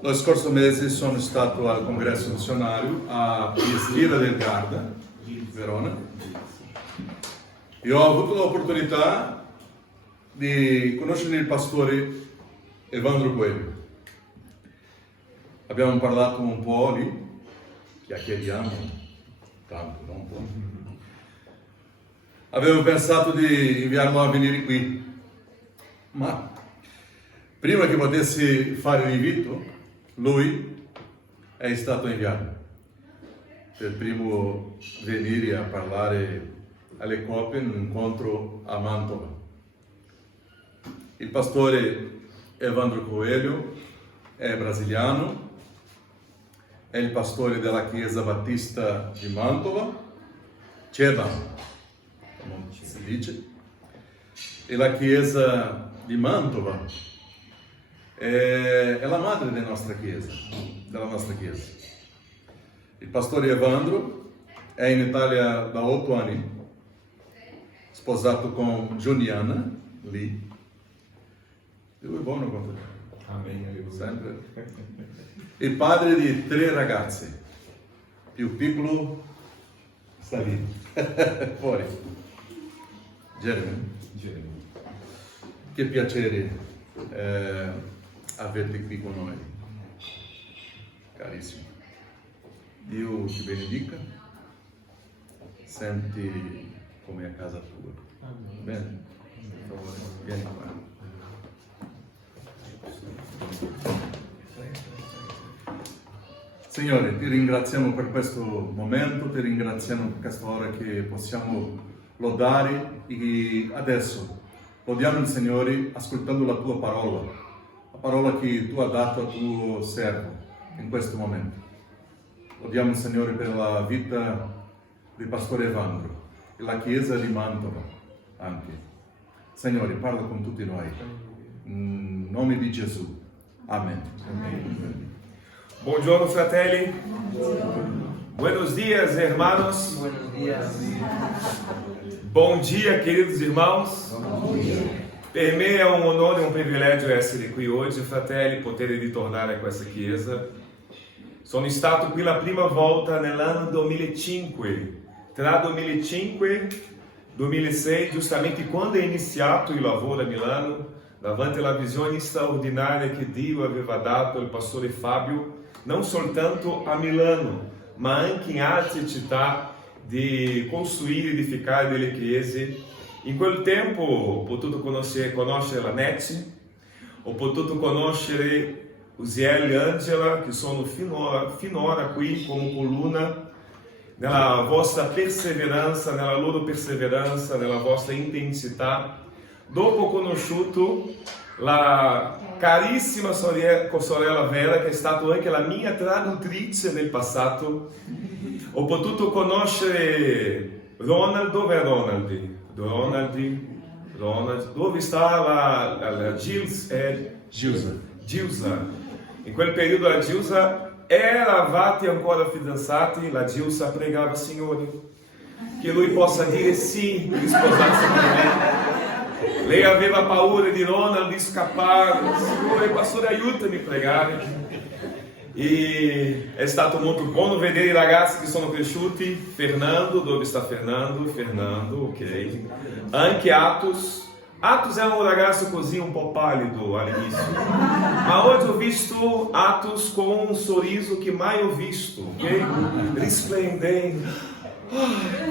Lo scorso mese sono stato al congresso missionario a Piesira del Garda, Verona, e ho avuto l'opportunità di conoscere il pastore Evandro Coelho. Abbiamo parlato un po' lì, chiacchieriamo, tanto, non un po'. Avevo pensato di inviarlo a venire qui, ma prima che potessi fare l'invito, lui è stato inviato per primo venire a parlare alle coppie in un incontro a Mantova. Il pastore Evandro Coelho è brasiliano, è il pastore della Chiesa Battista di Mantova, Ceba, come si dice, e la Chiesa di Mantova è la madre della nostra Chiesa. Il pastore Evandro è in Italia da 8 anni, sposato con Giuliana, lì. Lui è buono con te. Amen. Sempre. Il padre di 3 ragazze, più piccolo sta lì, fuori. Jeremy. Che piacere averti qui con noi, carissimo. Dio ti benedica, senti come a casa tua. Bene? Per favore, vieni qua. Signore, ti ringraziamo per questo momento, ti ringraziamo per questa ora che possiamo lodare e adesso lodiamo il Signore ascoltando la tua parola. La parola che tu hai dato al tuo servo in questo momento. Lodiamo il Signore per la vita del pastore Evandro e la Chiesa di Mantova anche. Signore, parla con tutti noi. In nome di Gesù. Amen. Amen. Buongiorno fratelli. Buenos dias, hermanos. Buenos dias. Bom dia, queridos irmãos. Per me è un onore e un privilegio essere qui oggi, fratelli, poter ritornare a questa chiesa. Sono stato qui la prima volta nell'anno 2005, tra 2005 e 2006, giustamente quando è iniziato il lavoro a Milano, davanti alla visione straordinaria che Dio aveva dato al pastore Fabio, non soltanto a Milano, ma anche in altre città, di costruire e edificare delle chiese. In quel tempo ho potuto conoscere la Neti, ho potuto conoscere Uziel e Angela, che sono finora qui come coluna, nella vostra perseveranza, nella loro perseveranza, nella vostra intensità. Dopo ho conosciuto la carissima sorella Vera, che è stata anche la mia traduttrice nel passato. Ho potuto conoscere Ronald. Dove è Ronald? Ronald, dove sta la Gilsa? In quel periodo la Gilsa eravate ancora fidanzati, la Gilsa pregava, Signore, che lui possa dire sì per sposarsi con me. Lei aveva paura di Ronald di scappare, Signore, pastore, aiutami a pregare. E è stato molto buono vedere i ragazzi che sono cresciuti. Fernando, dove sta Fernando? Fernando, ok. Anche Atos è un ragazzo così un po' pallido all'inizio, ma oggi ho visto Atos con un sorriso che mai ho visto, ok? Risplendente.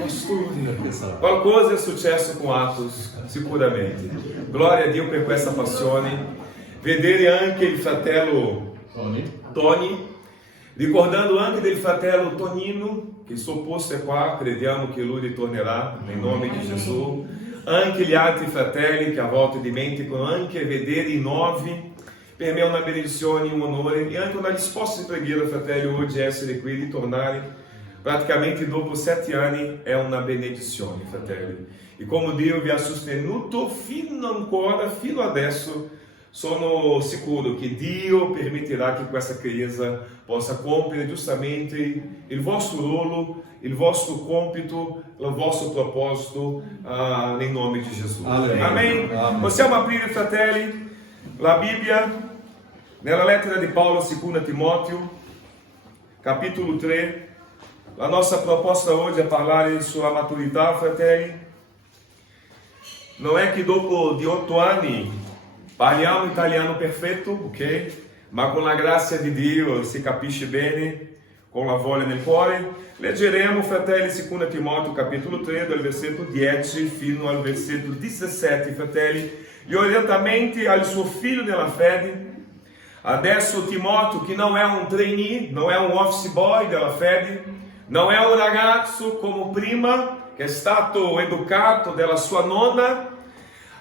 Pastore, qualcosa è successo con Atos, sicuramente. Gloria a Dio per questa passione. Vedere anche il fratello Tony, ricordando anche del fratello Tonino, che il suo posto è qua, crediamo che lui ritornerà, nel nome di Gesù. Anche gli altri fratelli che a volte dimenticano, anche vedere i nuovi, per me è una benedizione, un onore e anche una risposta di preghiera, fratelli, oggi essere qui, ritornare praticamente dopo 7 anni è una benedizione, fratelli. E come Dio vi ha sostenuto fino adesso, sono sicuro che Dio permetterà che questa chiesa possa compiere giustamente il vostro ruolo, il vostro compito, il vostro proposito nel nome di Gesù. Amen. Possiamo aprire, fratelli, la Bibbia Nella lettera di Paolo a 2 Timóteo, capítulo 3, la nostra proposta oggi è parlare sulla maturità, fratelli. Non è che dopo di 8 anni parliamo italiano perfetto, ok? Ma con la grazia di Dio si capisce bene, con la voglia nel cuore. Leggeremo, fratelli, 2 Timóteo, capítulo 3, dal versetto 10 fino al versetto 17, fratelli, gli orientamenti al suo figlio nella fede. Adesso Timóteo, che non è un trainee, non è un office boy della fede, non è un ragazzo come prima, che è stato educato dalla sua nonna,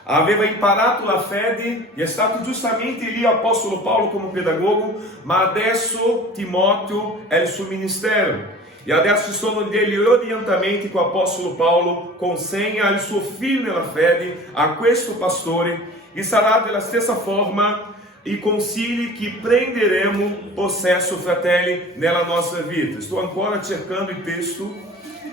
aveva imparato la fede e è stato giustamente lì l'Apostolo Paolo come pedagogo, ma adesso Timóteo è il suo ministero. E adesso sono degli orientamenti che l'Apostolo Paolo consegna al suo figlio nella fede, a questo pastore, e sarà della stessa forma i consigli che prenderemo possesso, fratelli, nella nostra vita. Sto ancora cercando il testo,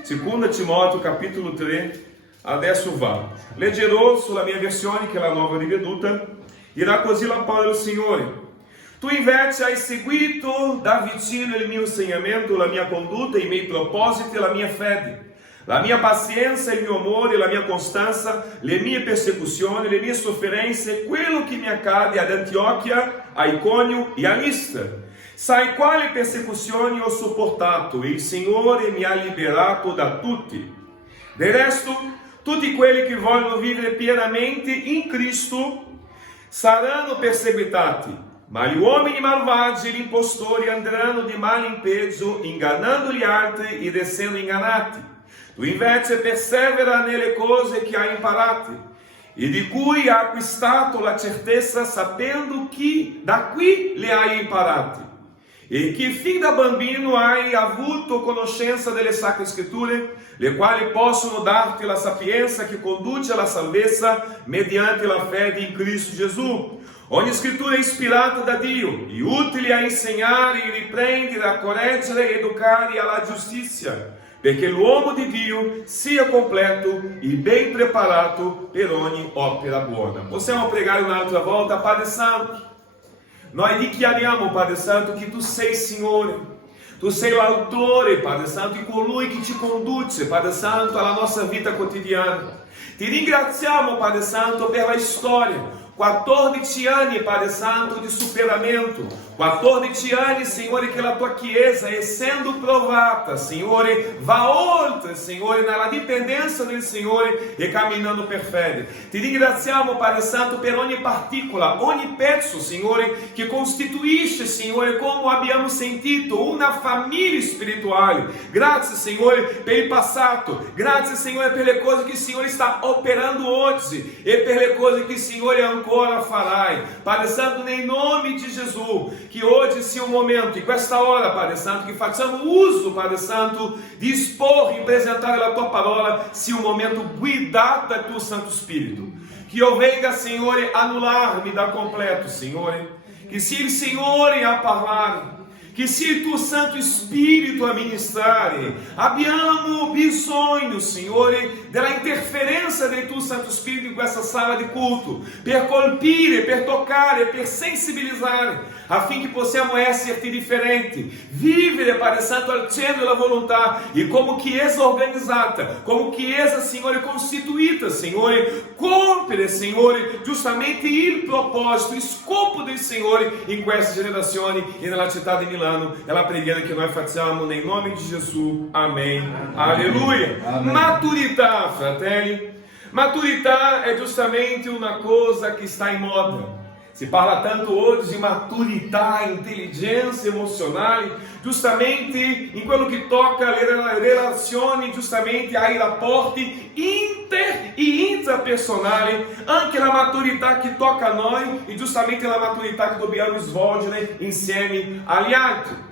2 Timóteo, capítulo 3, adesso va. Leggerò sulla mia versione, che è la nuova riveduta, dirà così la parola del Signore. Tu invece hai seguito da vicino il mio insegnamento, la mia condotta, i miei propositi e la mia fede, la mia pazienza, il mio amore, la mia costanza, le mie persecuzioni, le mie sofferenze, quello che mi accade ad Antiochia, a Iconio e a Listra. Sai quali persecuzioni ho sopportato e il Signore mi ha liberato da tutti. Del resto, tutti quelli che vogliono vivere pienamente in Cristo saranno perseguitati. Ma gli uomini malvagi e gli impostori andranno di male in peggio, ingannando gli altri ed essendo ingannati. Tu invece persevera nelle cose che hai imparate e di cui hai acquistato la certezza, sapendo che da qui le hai imparate e che fin da bambino hai avuto conoscenza delle sacre scritture, le quali possono darti la sapienza che conduce alla salvezza mediante la fede in Cristo Gesù. Ogni scrittura è ispirata da Dio e utile a insegnare, riprendere, a correggere e educare alla giustizia, perché l'uomo di Dio sia completo e ben preparato per ogni opera buona. Possiamo pregare un'altra volta? Padre Santo, noi dichiariamo, Padre Santo, che Tu sei Signore. Tu sei l'autore, Padre Santo, e colui che ci conduce, Padre Santo, alla nostra vita quotidiana. Ti ringraziamo, Padre Santo, per la storia. 14 anni, Padre Santo, di superamento, 14 anni, Signore, che la tua Chiesa, essendo provata, Signore, va oltre, Signore, nella dipendenza del Signore e camminando per fede. Ti ringraziamo, Padre Santo, per ogni particola, ogni pezzo, Signore, che costituisce, Signore, come abbiamo sentito, una famiglia spirituale. Grazie, Signore, per il passato, grazie, Signore, per le cose che il Signore sta operando oggi e per le cose che il Signore ancora farai. Padre Santo, nel nome di Gesù, che hoje sia um momento, e questa hora, Padre Santo, que façamos uso, Padre Santo, de expor e apresentar a Tua parola, sia um momento guidado do Teu Santo Espírito. Que eu venga, Senhor, anular-me da completo, Senhor. Que se il Signore a parlare, que se il Tuo Santo Espírito a ministrare, abbiamo bisogno, Signore, della interferenza del Tuo Santo Espírito in questa sala di culto, per colpire, per toccare, per sensibilizzare, affinché possiamo essere differenti, vivere, Padre Santo, al centro della volontà e come Chiesa organizzata, come Chiesa, Signore, costituita, Signore, compiere, Signore, giustamente il proposito, il scopo del Signore in questa generazione e nella città di Milano. È la preghiera che noi facciamo nel nome di Gesù. Amen. Alleluia. Maturità, fratelli. Maturità è giustamente una cosa che sta in moda. Si parla tanto hoje de maturità, inteligência emocional, justamente in quello che tocca le relazioni, justamente ai rapporti inter e intrapersonali, anche la maturità che tocca a noi e justamente la maturità che dobbiamo svolgere insieme agli altri.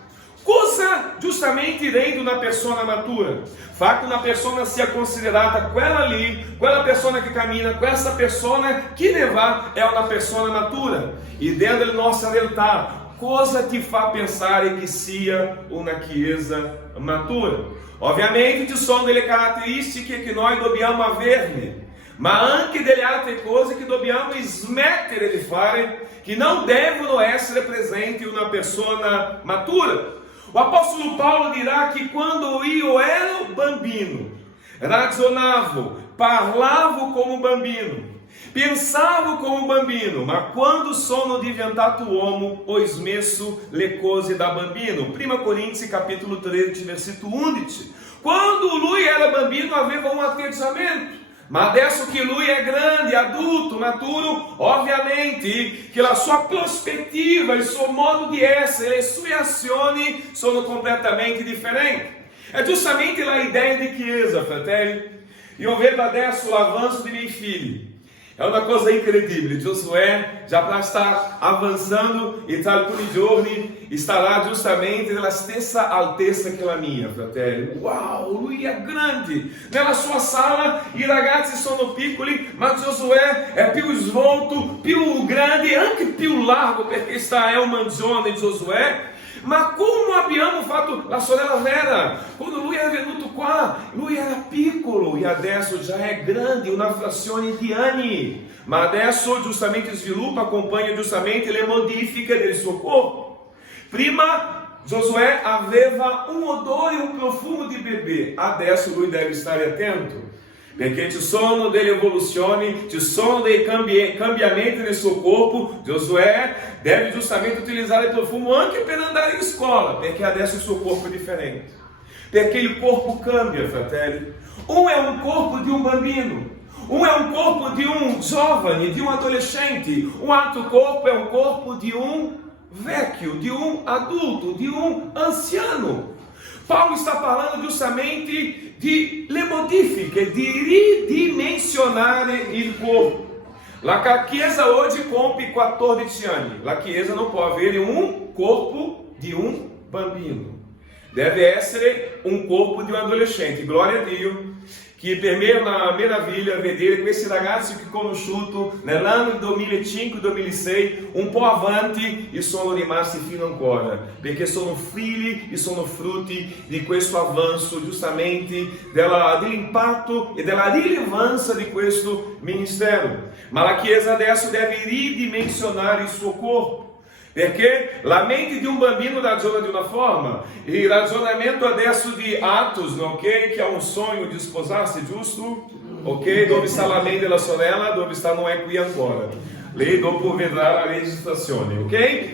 Cosa giustamente rende una persona matura? Fa che una persona sia considerata quella lì, quella persona che cammina, questa persona che ne va è una persona matura. E dentro da nossa realtà, cosa ti fa pensare che sia una chiesa matura? Ovviamente ci sono delle caratteristiche che noi dobbiamo averne. ma anche delle altre cose che dobbiamo smettere di fare, che non devono essere presenti in una persona matura. O apóstolo Paulo dirá que quando io ero bambino, ragionavo, parlavo como bambino, pensavo como bambino, ma quando sono diventato uomo, ho smesso le cose da bambino. 1 Coríntios capítulo 13, versículo 11. Quando lui era bambino, aveva un atteggiamento. Ma adesso che lui è grande, adulto, maturo, ovviamente che la sua prospettiva, il suo modo di essere, le sue azioni sono completamente differenti. È giustamente la idea di chiesa, fratelli. Io vedo adesso l'avanço dei miei figli. É uma coisa incredibile. Josué já está avançando e tra alcuni giorni estará justamente nella stessa altezza che la mia, fratelli. Uau, lui è grande. Nella sua sala i ragazzi sono piccoli, ma Josué è più svolto, più grande, anche più largo, perché è un mangione Josué. Ma come abbiamo fatto la sorella Vera? Quando lui era venuto qua, lui era piccolo e adesso già è grande, una frazione di anni. Ma adesso giustamente sviluppa, accompagna giustamente le modifiche del suo corpo. Prima Josué aveva un odore, un profumo di bebê. Adesso lui deve stare attento. Perché ci sono delle evoluzioni, ci sono dei cambiamenti nel suo corpo. Josué deve giustamente utilizzare il profumo anche per andare in scuola, perché adesso il suo corpo è differente. Perché il corpo cambia, fratelli. Um è un corpo di un bambino, um è un corpo di un giovane, di un adolescente, un altro corpo è un corpo di un vecchio, di un adulto, di un anziano. Paulo está falando justamente di le modifiche, di ridimensionare il corpo. La Chiesa oggi compie 14 anni. La Chiesa non può avere un corpo di un bambino. Deve essere un corpo di un adolescente. Glória a Dio. Que per me è una meraviglia vedere questi ragazzi che ho conosciuto nell'anno 2005-2006 un po' avanti e sono rimasti fino ancora, perché sono figli e sono frutti di questo avanzo giustamente dell'impatto e della rilevanza di questo ministero. Ma la Chiesa adesso deve ridimensionare il suo corpo. Perché la mente di un bambino ragiona di una forma, il ragionamento adesso di Atos, ok? Che ha un sogno di sposarsi, giusto? Ok? Dove sta la mente della sorella? Dove sta non è qui ancora. Lei dopo vedrà la registrazione, ok?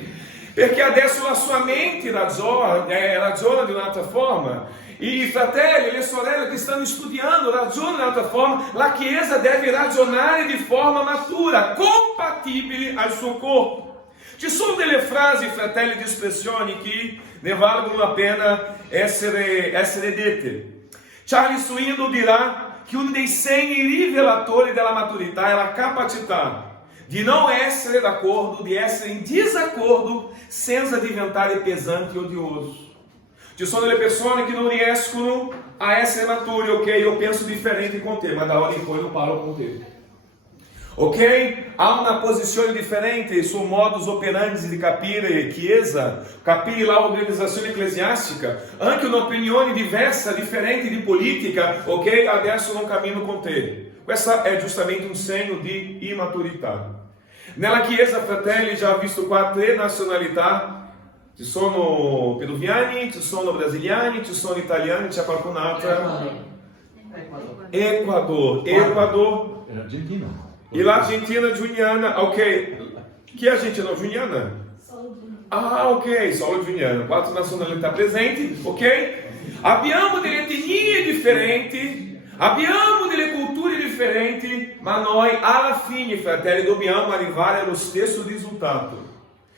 Perché adesso la sua mente ragiona di un'altra forma. I fratelli e le sorelle che stanno studiando ragionano di un'altra forma. La Chiesa deve ragionare di forma matura, compatibile al suo corpo. Ci sono delle frasi, fratelli, di espressioni che ne valgono la pena essere dette. Charles Swindoll dirà che uno dei segni rivelatori della maturità è la capacità di non essere d'accordo, di essere in disaccordo senza diventare pesante e odioso. Ci sono delle persone che non riescono a essere maturi, ok? Io penso differente con te, ma da ora in poi non parlo con te. Ok? Há una posizione differente sul modus operandi di capire Chiesa, capire l'organizzazione ecclesiastica, anche un'opinione diversa, differente di politica, ok? Adesso non cammino con te. Questo è giustamente un segno di immaturità. Nella Chiesa, fratelli, già ho visto qua 3 nazionalità. Ci sono peruviani, ci sono brasiliani, ci sono italiani, c'è qualcun'altra? Equador. Argentina. E l'Argentina Giuliana, ok. Chi è Argentina Giuliana? Ah, ok, solo Giuliana. 4 nazionalità presenti, ok? Abbiamo delle etnie differenti, abbiamo delle culture differenti, ma noi alla fine, fratelli, dobbiamo arrivare allo stesso risultato.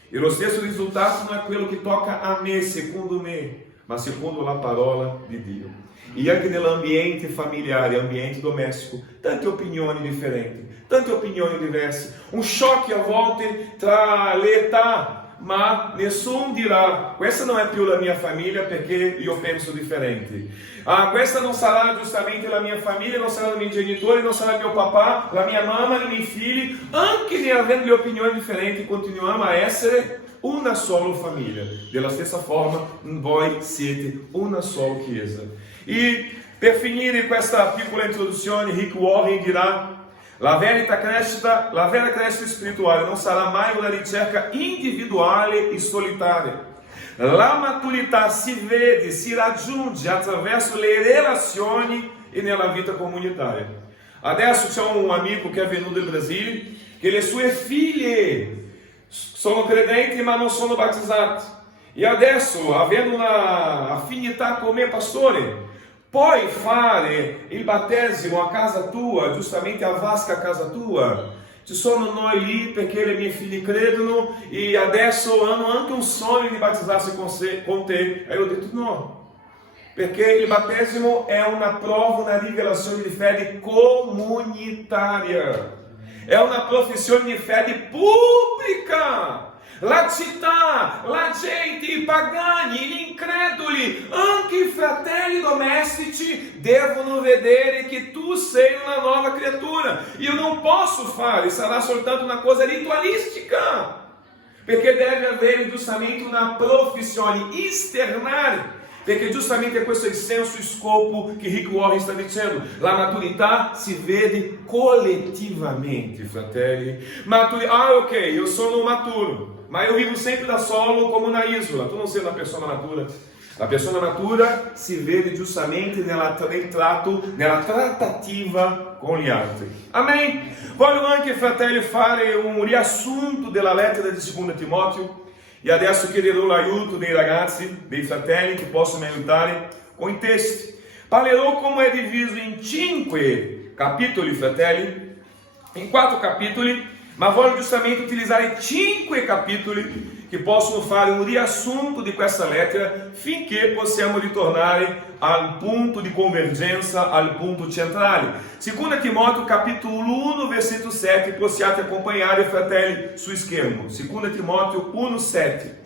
E lo stesso risultato non è quello che tocca a me, secondo me, ma secondo la parola di Dio. E anche nell'ambiente familiare, ambiente domestico, tante opinioni differenti, tante opinioni diverse, un choque a volte tra le età, ma nessuno dirà, questa non è più la mia famiglia perché io penso differente. Questa non sarà giustamente la mia famiglia, non saranno i miei genitori, non sarà mio papà, la mia mamma, i miei figli. Anche avendo le opinioni differenti, continuiamo a essere una sola famiglia. Della stessa forma, voi siete una sola Chiesa. E per finire questa piccola introduzione, Rick Warren dirà La vera crescita spirituale non sarà mai una ricerca individuale e solitaria. La maturità si vede, si raggiunge attraverso le relazioni e nella vita comunitaria. Adesso c'è un amico che è venuto dal Brasile, che le sue figlie sono credenti ma non sono battezzate. E adesso, avendo una affinità con me, pastore, puoi fare il battesimo a casa tua, giustamente a vasca a casa tua? Ci sono noi lì perché le mie figlie credono e adesso hanno anche un sogno di battezzarsi con te. Aí eu ho detto no, perché il battesimo è una prova, una rivelazione di fede comunitaria. È una professione di fede pubblica. La città, la gente, i pagani, gli increduli, anche i fratelli domestici devono vedere che tu sei una nuova creatura. Io non posso fare, sarà soltanto una cosa ritualistica, perché deve avere giustamente una professione esternare. Perché giustamente è questo il senso e scopo che Rick Warren sta dicendo. La maturità si vede collettivamente, fratelli. Ok, io sono maturo, ma io vivo sempre da solo come una isola. Tu non sei una persona matura. La persona matura si vede giustamente nel tratto, nella trattativa con gli altri. Amen? Voglio anche, fratelli, fare un riassunto della lettera di 2 Timoteo. E adesso chiederò l'aiuto dei ragazzi, dei fratelli che possono aiutare con i testi. Parlerò come è diviso in 5 capitoli, fratelli, in 4 capitoli, ma voglio giustamente utilizzare 5 capitoli che possono fare un riassunto di questa lettera finché possiamo ritornare al punto di convergenza, al punto centrale. 2 Timoteo capitolo 1, versetto 7, possiate accompagnare, fratelli, su schermo. 2 Timoteo 1, 7.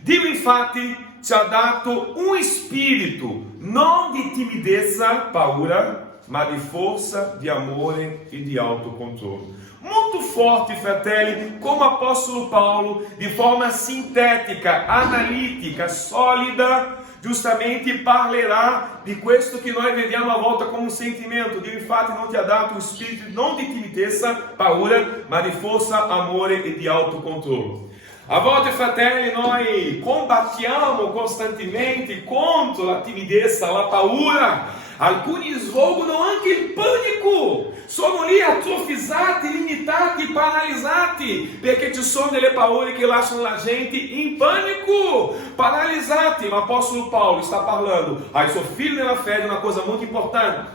Dio infatti ci ha dato un spirito non di timidezza, paura, ma di forza, di amore e di autocontrollo. Molto forte, fratelli, come apostolo Paulo, di forma sintetica, analitica, solida, giustamente parlerà di questo che noi vediamo a volta come un sentimento. Dio infatti non ti ha dato un spirito non di timidezza, paura, ma di forza, amore e di autocontrollo. A volte, fratelli, noi combattiamo costantemente contro la timidezza, la paura. Alcuni svolgono anche il panico, sono lì atrofizzati, limitati, paralizzati, perché ci sono delle paure che lasciano la gente in panico, paralizzati. Ma l'Apostolo Paulo sta parlando ai suoi figli nella fede una cosa molto importante: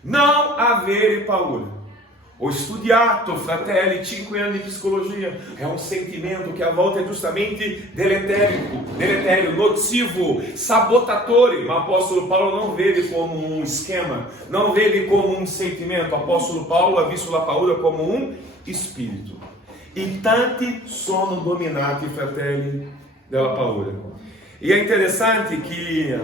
non avere paura. Ho studiato, fratelli, 5 anni di psicologia. È un sentimento che a volte è giustamente deleterio, nocivo, sabotatore. Ma l'Apostolo Paulo non vede come un schema, non vede come un sentimento. L'Apostolo Paulo ha visto la paura come un spirito. E tanti sono dominati, fratelli, dalla paura. E è interessante che,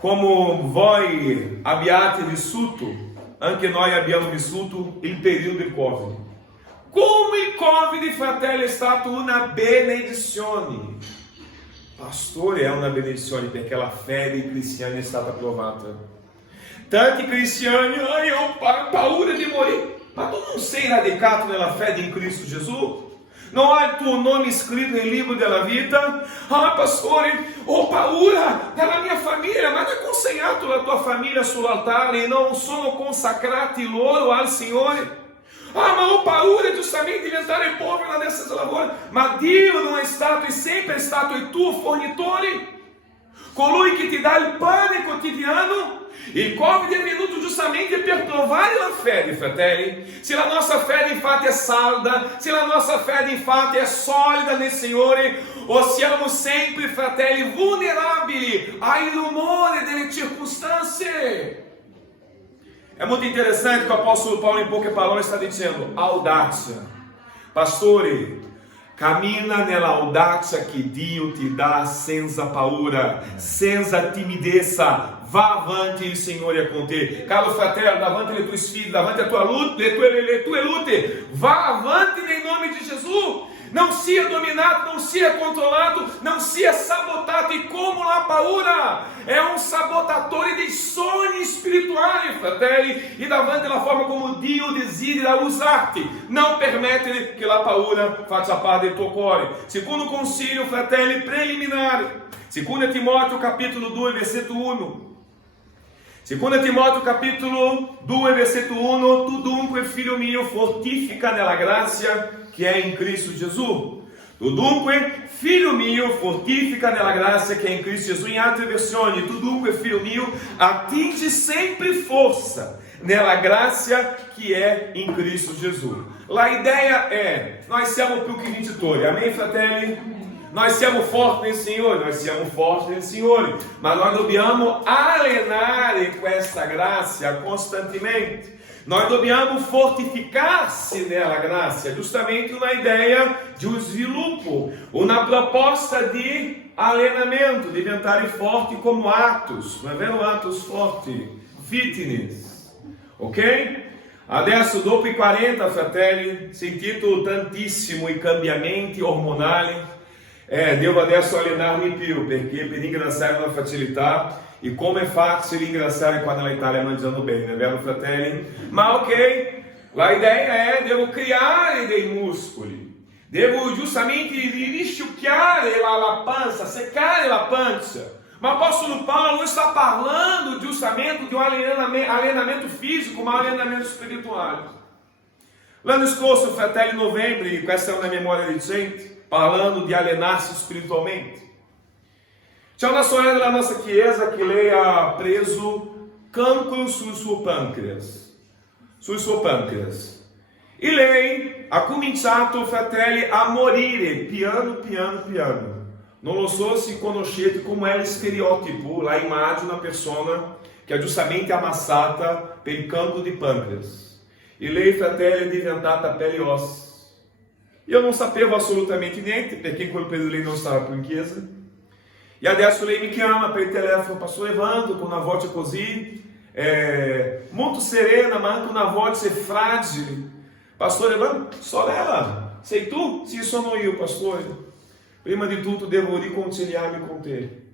come voi abbiate vissuto, anche noi abbiamo vissuto il periodo del Covid. Come il Covid, fratelli, è stato una benedizione. Pastore, è una benedizione perché la fede cristiana è stata provata. Tanti cristiani, io ho paura di morire. Ma tu non sei radicato nella fede in Cristo Gesù? Non hai il tuo nome scritto nel libro della vita? Ah, pastore, ho paura della mia famiglia, ma hai consegnato la tua famiglia sull'altare e non sono consacrati loro al Signore? Ah, ma ho paura giustamente di diventare povero nessas lavori. Ma Dio non è stato e sempre è stato il tuo fornitore? Colui che ti dà il pane quotidiano? Il Covid è venuto giustamente per provare la fede, fratelli. Se la nostra fede infatti è salda, se la nostra fede infatti è solida nel Signore, o siamo sempre, fratelli, vulnerabili ai rumori delle circostanze. È molto interessante che l'Apostolo Paulo, in poche parole, sta dicendo: audácia. Pastore, cammina nell'audácia che Dio ti dà senza paura, senza timidezza. Vá avanti, il Signore è con te. Caro fratello, davanti alle tue sfide, davanti alle tue lutte, va avanti nel nome di Gesù. non sia dominato, non sia controllato, non sia sabotato. E come la paura è un sabotatore dei sogni spirituali, fratelli, e davanti alla forma come Dio desidera usarti. Non permettere che la paura faccia parte del tuo cuore. Secondo consiglio, fratelli, preliminare. 2 Timóteo capítulo 2, versetto 1. 2 Timóteo capítulo 2, versetto 1. Tu dunque, figlio mio, fortifica nella grazia che è in Cristo Gesù. Tu dunque, figlio mio, fortifica nella grazia che è in Cristo Gesù. In altre versioni, tu dunque, figlio mio, attingi sempre força nella grazia che è in Cristo Gesù. La idea è, nós siamo più che vincitori, amém, fratelli? Nós siamo forti nel Signore, nós siamo forti nel Signore, ma noi dobbiamo allenare questa grazia costantemente. Nós dobbiamo fortificar-se nella grazia, giustamente uma ideia de um sviluppo, uma proposta de allenamento, di diventare forti como Atos, não é vero? Atos forte, fitness, ok? Adesso dopo i 40, fratelli, sentito tantissimo i cambiamenti ormonali. Devo adesso allenarmi più, perché per ingrassare è una facilità, e come è facile ingrassare quando l'Italia sta mangiando bene, è vero, fratelli? Ma ok, la idea è, devo creare dei muscoli, devo giustamente risciucchiare la panza, seccare la pancia. Ma o apóstolo Paulo não está falando justamente de um allenamento físico, ma um allenamento spirituale. L'anno scorso, fratelli, in novembre, questa è una memoria recente, falando de alienar-se espiritualmente. C'è una sorella della nostra chiesa che lei ha preso cancro sul suo pancreas. E lei ha cominciato, fratelli, a morire piano. Non lo so se conoscete come è lo stereotipo, la immagine di una persona che è giustamente ammassata per il cancro di pancreas. E lei, fratelli, è diventata pelle e ossa. Io non sapevo assolutamente niente, perché in quel periodo lei non stava più in chiesa. E adesso lei mi chiama per il telefono, Pastor Evandro, con una voce così, molto serena, ma anche una voce fragile. Pastor Evandro, sorella, sei tu? Sì, sono io, pastore. Prima di tutto devo riconciliarmi con te,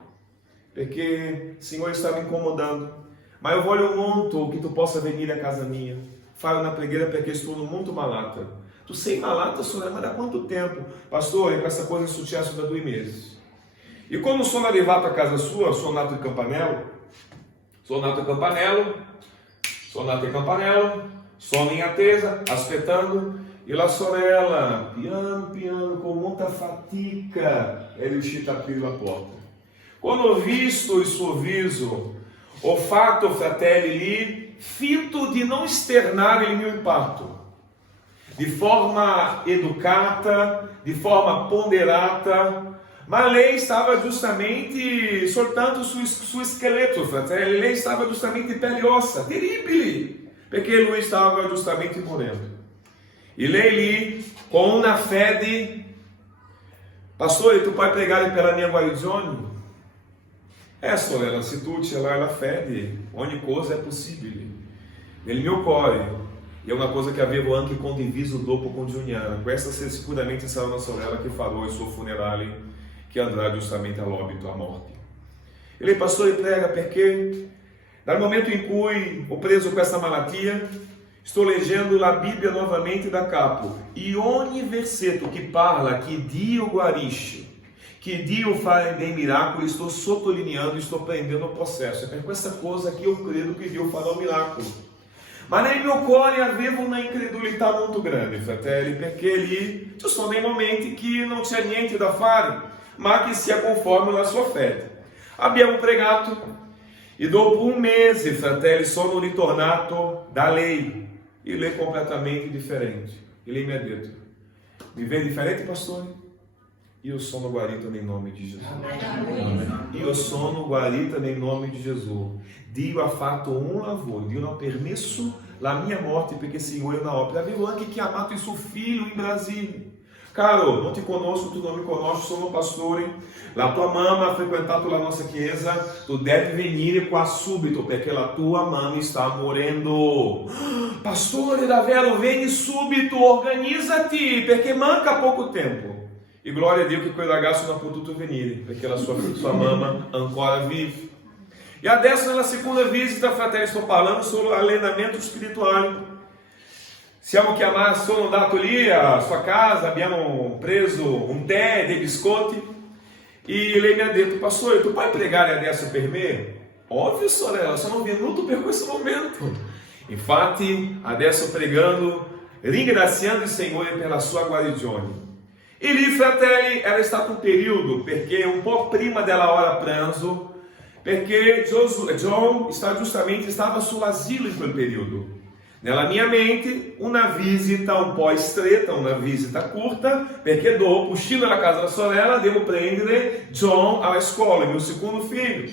perché il Signore sta mi incomodando. Ma io voglio molto che tu possa venire a casa mia, fare una preghiera perché sono molto malata. Tu sei malata, sorella, ma da quanto tempo? Pastore, questa cosa è successo da 2 mesi. E quando sono arrivato a casa sua, sono nato in Campanello, sono in attesa, aspettando, e la sorella, piano, con molta fatica, è riuscita a aprire la porta. Quando ho visto il suo viso, ho fatto, fratelli, lì, finto di non esternare il mio impatto. Di forma educata, di forma ponderata, ma lei stava giustamente soltanto sul scheletro, fratelli, lei stava giustamente pelle e ossa, terribile, perché lui stava giustamente morendo. E lei lì, con una fede, pastore, tu puoi pregare per la mia guarigione? Sorella, se tu ce l'hai la fede, ogni cosa è possibile. Nel mio cuore, e è una cosa che avevo anche condiviso dopo con Giuliana, questa sicuramente sarà una sorella che farò il suo funerale, che andrà giustamente all'obito, a morte. E lei, pastore, prega perché dal momento in cui ho preso questa malattia, sto leggendo la Bibbia novamente da capo, e ogni versetto che parla che Dio guarisce, che Dio fa dei miracoli, sto sottolineando e sto prendendo il processo. È per questa cosa che io credo che Dio farà un miracolo. Ma nel mio cuore avevo una incredulità molto grande, fratelli, perché lì ci sono dei momenti che non c'è niente da fare, ma che sia conforme alla sua fede. Abbiamo pregato e dopo 1 mese, fratelli, sono ritornato da lei, e lei completamente differente. E lei mi ha detto, mi vede differente, pastore? Io sono guarita nel nome di Gesù. Io sono guarita nel nome di Gesù. Dio ha fatto un lavoro, Dio non ha permesso la mia morte perché il Signore na opera. Avevo anche chiamato il suo figlio in Brasile Caro, non ti conosco, tu non mi conosci, sono pastore, la tua mamma ha frequentato la nostra chiesa, tu devi venire qua subito perché la tua mamma sta morendo. Pastore, davvero, vieni subito, organizzati perché manca poco tempo. E glória a Dio che quel ragazzo non ha potuto venire perché la sua mamma ancora vive. E adesso nella seconda visita, fratelli, sto parlando solo allenamento spirituale. Sono andato lì a sua casa, abbiamo preso un tè, dei biscotti, e lei mi ha detto: pastore, tu puoi pregare adesso per me? Ovvio, sorella, sono venuto per questo momento. Infatti, adesso pregando, ringraziando il Signore per la sua guarigione. E lì, fratelli, era stato un periodo, perché un po' prima della hora pranzo, perché John stava sull'asilo in quel periodo. Nella mia mente, una visita un po' stretta, una visita curta, perché dopo, uscendo da casa da sorella, devo prendere John alla scuola, il mio secondo figlio.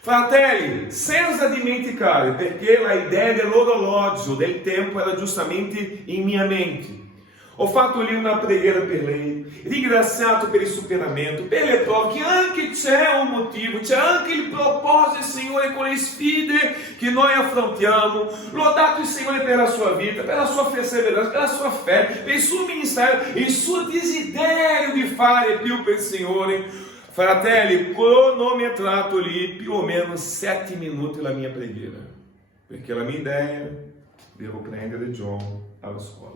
Fratelli, senza dimenticare, perché la idea dell'orologio, del tempo, era giustamente in mia mente. Ho fatto lì una preghiera per lei, ringraziato per il superamento, per le prove, che anche c'è un motivo, c'è anche il proposito, Signore, con le sfide che noi affrontiamo. Lodato il Signore per la sua vita, per la sua perseveranza, per la sua fede, per il suo ministero, il suo desiderio di fare più per il Signore. Fratelli, cronometrato lì più o meno 7 minuti la mia preghiera, perché la mia idea devo prendere John alla scuola.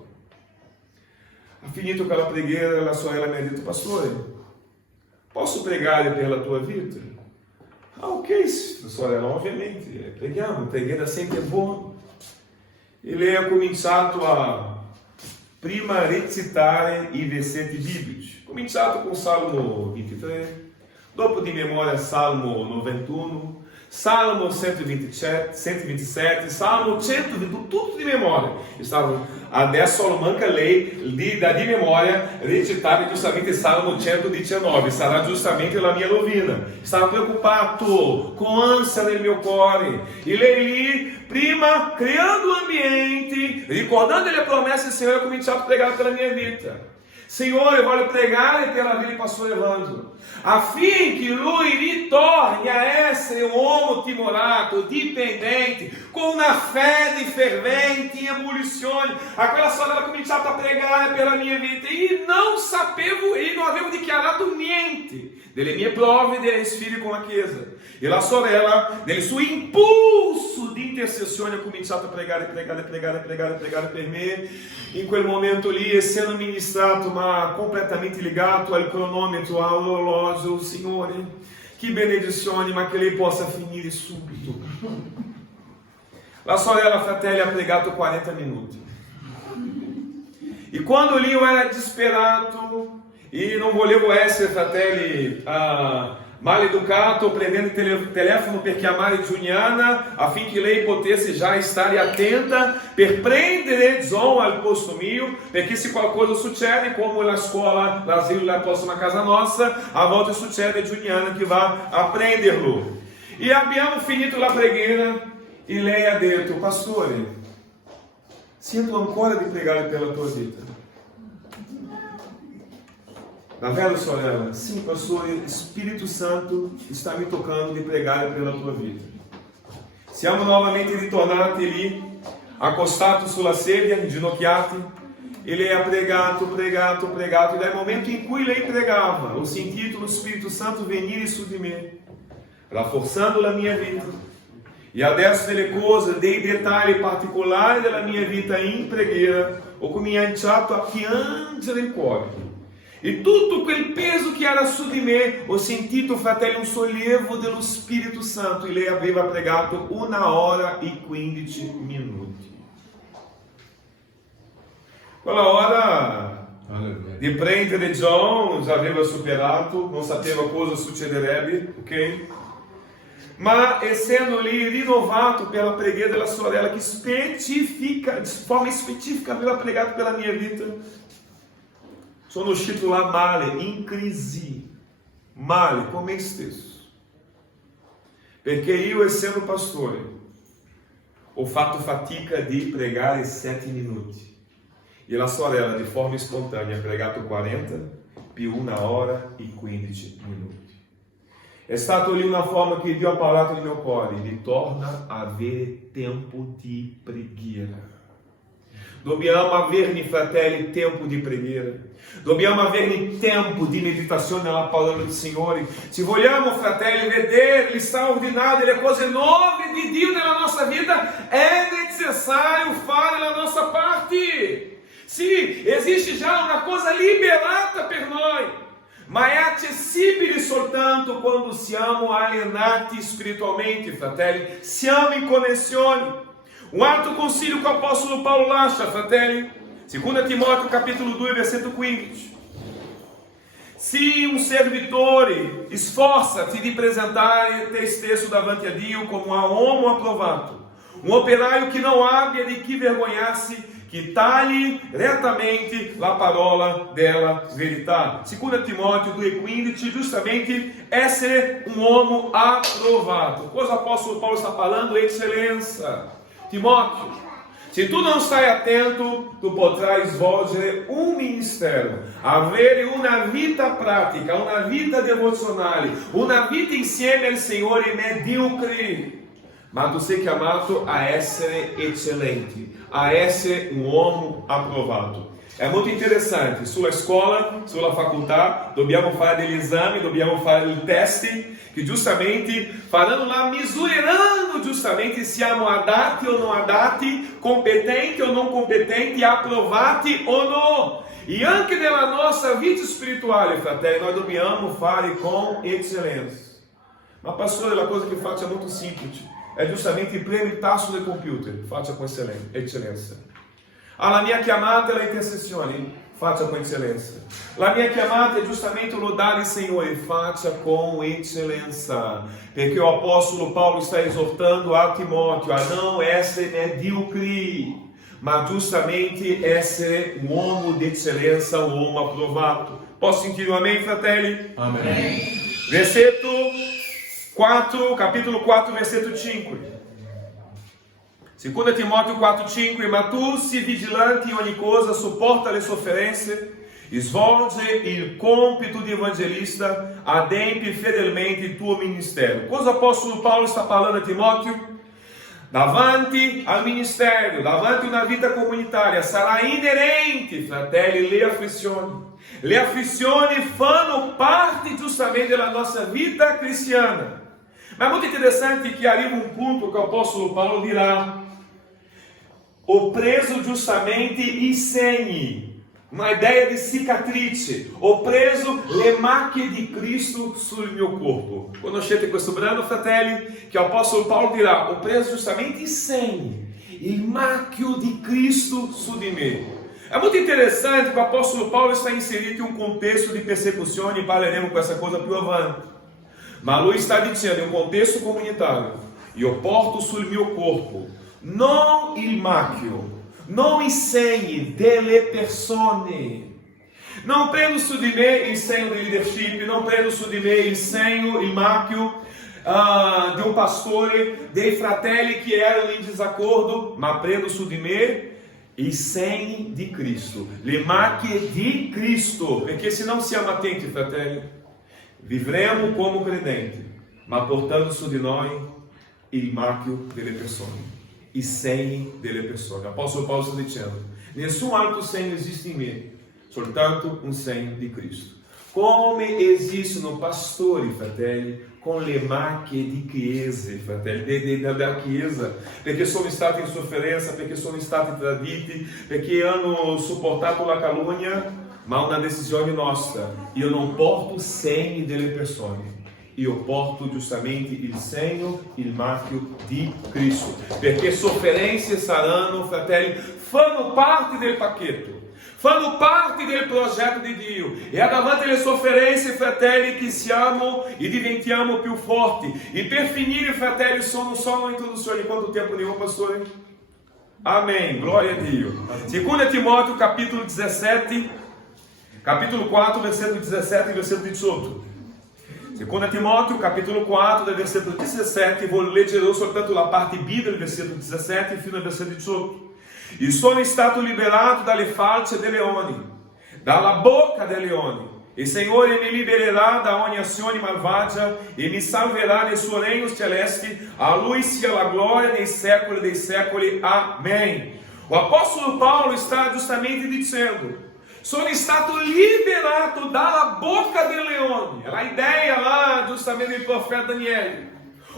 Ha finito quella preghiera, la sorella mi ha detto: pastore, posso pregare per la tua vita? Ah, ok, sorella, ovviamente, preghiamo, preghiera sempre è buona. E lei ha cominciato a prima recitare i versetti biblici. Cominciato con Salmo 23, dopo di memoria Salmo 91, Salmo 127, Salmo 120, tutto di memoria. Adesso solo manca lei di memoria recitare giustamente Salmo 119, sarà giustamente la mia rovina. Stava preoccupato, com ânsia nel mio cuore. E lei lì, prima, criando ambiente, ricordando le promesse del Signore, ha cominciato a pregare pela minha vita. Signore, voglio pregare per la vita di Pastore Evandro, affinché lui ritorni a essere un uomo timorato, dipendente, con una fede fervente in ebulizione. Aquela sorella ha cominciato a pregare per la mia vita e non avevo dichiarato niente delle mie prove e delle sfide con la Chiesa. E la sorella, nel suo impulso di intercessione, ha cominciato a pregare per me. In quel momento lì, essendo ministrato, ma completamente legato al cronometro, all'orologio, Signore, che benedizione, ma che lei possa finire subito. La sorella, fratelli, ha pregato 40 minuti. E quando lì eu era disperato e non volevo essere, fratelli, mal educato, prendendo il telefono per chiamare Giuliana affinché lei potesse già stare attenta per prendere John al posto mio, perché se qualcosa succede, come la scuola, l'asilo lá próxima casa nossa, a volta succede Giuliana che va a prenderlo. E abbiamo finito la preghiera e lei ha detto: pastore, sinto ancora di pregare pela tua vita. Davvero, sorella? Sim, pastore, Spirito Santo está me tocando di pregare per la tua vita. Siamo novamente ritornati lì, accostati sulla sedia, inginocchiati, e lei ha pregato, e dal momento in cui lei pregava, ho sentito lo Spirito Santo venire su di me, rafforzando la mia vita. E adesso delle cose, dei dettagli particolari della mia vita in preghiera, ho cominciato a piangere il cuore. E tutto quel peso che era su di me, ho sentito, fratelli, un sollievo dello Spirito Santo. E lei aveva pregato 1 ora e 15 minuti. Quella ora di prendere John già aveva superato, non sapeva cosa succederebbe, ok? Ma essendo lì rinnovato pela preghiera della sorella, che di forma specifica aveva pregato pela minha vita, sono uscito là male, in crisi, male, con me stesso. Perché io, essendo pastore, ho fatto fatica di pregare 7 minuti. e la sorella di forma spontanea ha pregato 40 più 1 ora e 15 minuti. È stato lì una forma che Dio ha parlato nel mio cuore: ritorna a avere tempo di preghiera. Dobbiamo avere, fratelli, tempo di preghiera. Dobbiamo avere tempo di meditazione nella parola del Signore. Se vogliamo, fratelli, vedere il straordinario, le cose nuove di Dio nella nostra vita, è necessario fare la nostra parte. Sì, esiste già una cosa liberata per noi, ma è accessibile soltanto quando siamo allenati spiritualmente, fratelli. Siamo in connessione. Um altro consiglio que o apóstolo Paulo lascia, fratelli, 2 Timóteo capítulo 2, versetto 15. Se um servitore esforça-te de apresentar te stesso davanti a Dio como a uomo approvato, um operário que não abbia di che vergonhar-se, que tagli rettamente la parola della verità. 2 Timóteo 2,15, justamente essere um uomo approvato. Cosa o apóstolo Paulo está falando? Excelência. Timóteo, se tu não estás atento, tu potrai svolgere un ministero, avere una vita pratica, una vita devozionale, una vita insieme al Signore medíocre. Ma tu sei chiamato a essere eccellente, a essere un uomo approvato. É muito interessante, sulla scuola, sulla facoltà, dobbiamo fare degli esami, dobbiamo fare il teste, che giustamente, falando lá, misurando giustamente, siamo adatti o non adatti, competenti o non competenti, approvati o no. E anche nella nostra vita spirituale, fratelli, noi dobbiamo fare con eccellenza. Ma pastore, la cosa che faccio è molto semplice, è giustamente premi il tasto del computer, faccia con eccellenza. La mia chiamata è l'intercessione, faccia com eccellenza. La mia chiamata è giustamente lodare il Signore, faccia com eccellenza. Perché o apóstolo Paulo está exortando a Timóteo a não essere medíocre, ma giustamente essere un uomo di eccellenza, un uomo approvato. Posso sentire un amen, fratelli? Amém. Versetto 4, capítulo 4, versetto 5. 2 Timóteo 4,5, ma tu sii vigilante in ogni cosa, sopporta le sofferenze, svolge il compito di evangelista, adempi fedelmente il tuo ministero. Cosa l'Apostolo Paulo sta parlando a Timóteo? Davanti al ministero, davanti a una vita comunitaria, sarà inerente, fratelli, le afflizioni. Le afflizioni fanno parte giustamente della nostra vita cristiana. Ma è molto interessante che arriva un punto che l'Apostolo Paulo dirà: ho preso giustamente i segni, uma ideia di cicatrice, ho preso le macchie di Cristo sul mio corpo. Conoscete questo brano, fratelli? Che l'Apostolo Paulo dirà: ho preso giustamente i segni, il macchio di Cristo su di me. È molto interessante che l'Apostolo Paulo está inserito in un contesto di persecuzione, e parleremo questa cosa più avanti. Ma lui sta dicendo, in un contesto comunitario: io porto sul mio corpo non il macchio, non i segni delle persone. Non prendo su di me il segno di leadership, non prendo su di me il segno, il macchio di un pastore, dei fratelli che erano in disaccordo, ma prendo su di me i segni di Cristo, le macchie di Cristo, perché se non siamo attenti, fratelli, vivremo come credenti, ma portando su di noi il macchio delle persone, i segni delle persone. L'Apostolo Paulo sta dicendo: nessun altro segno esiste in me, soltanto un segno di Cristo. Come esistono pastori, fratelli, con le macchie di chiese, fratelli, da chiesa, perché sono stati in sofferenza, perché sono stati traditi, perché hanno sopportato la calunnia, ma una decisione nostra: io non porto segni delle persone, io porto giustamente il segno, il marchio di Cristo, perché sofferenze saranno, fratelli, fanno parte del pacchetto, fanno parte del progetto di Dio. E davanti alle sofferenze, fratelli, che siamo e diventiamo più forti. E per finire, fratelli, sono solo un'introduzione. Quanto tempo nenhum, pastore? Amém, glória a Dio. 2 Timóteo capítulo 17, capítulo 4, versetto 17 e versetto 18. 2 Timóteo capítulo 4, del versetto 17, leggerò soltanto la parte B del versetto 17 fino al versetto 18. E sono stato liberato dalle falce dei leoni, dalla bocca dei leoni. Il Signore mi libererà da ogni azione malvagia e mi salverà nel suo regno celeste. A Lui sia la gloria nei secoli dei secoli. Amém. O apóstolo Paulo está justamente dizendo: sono stato liberato dalla bocca del leone. Era a ideia lá justamente do profeta Daniele.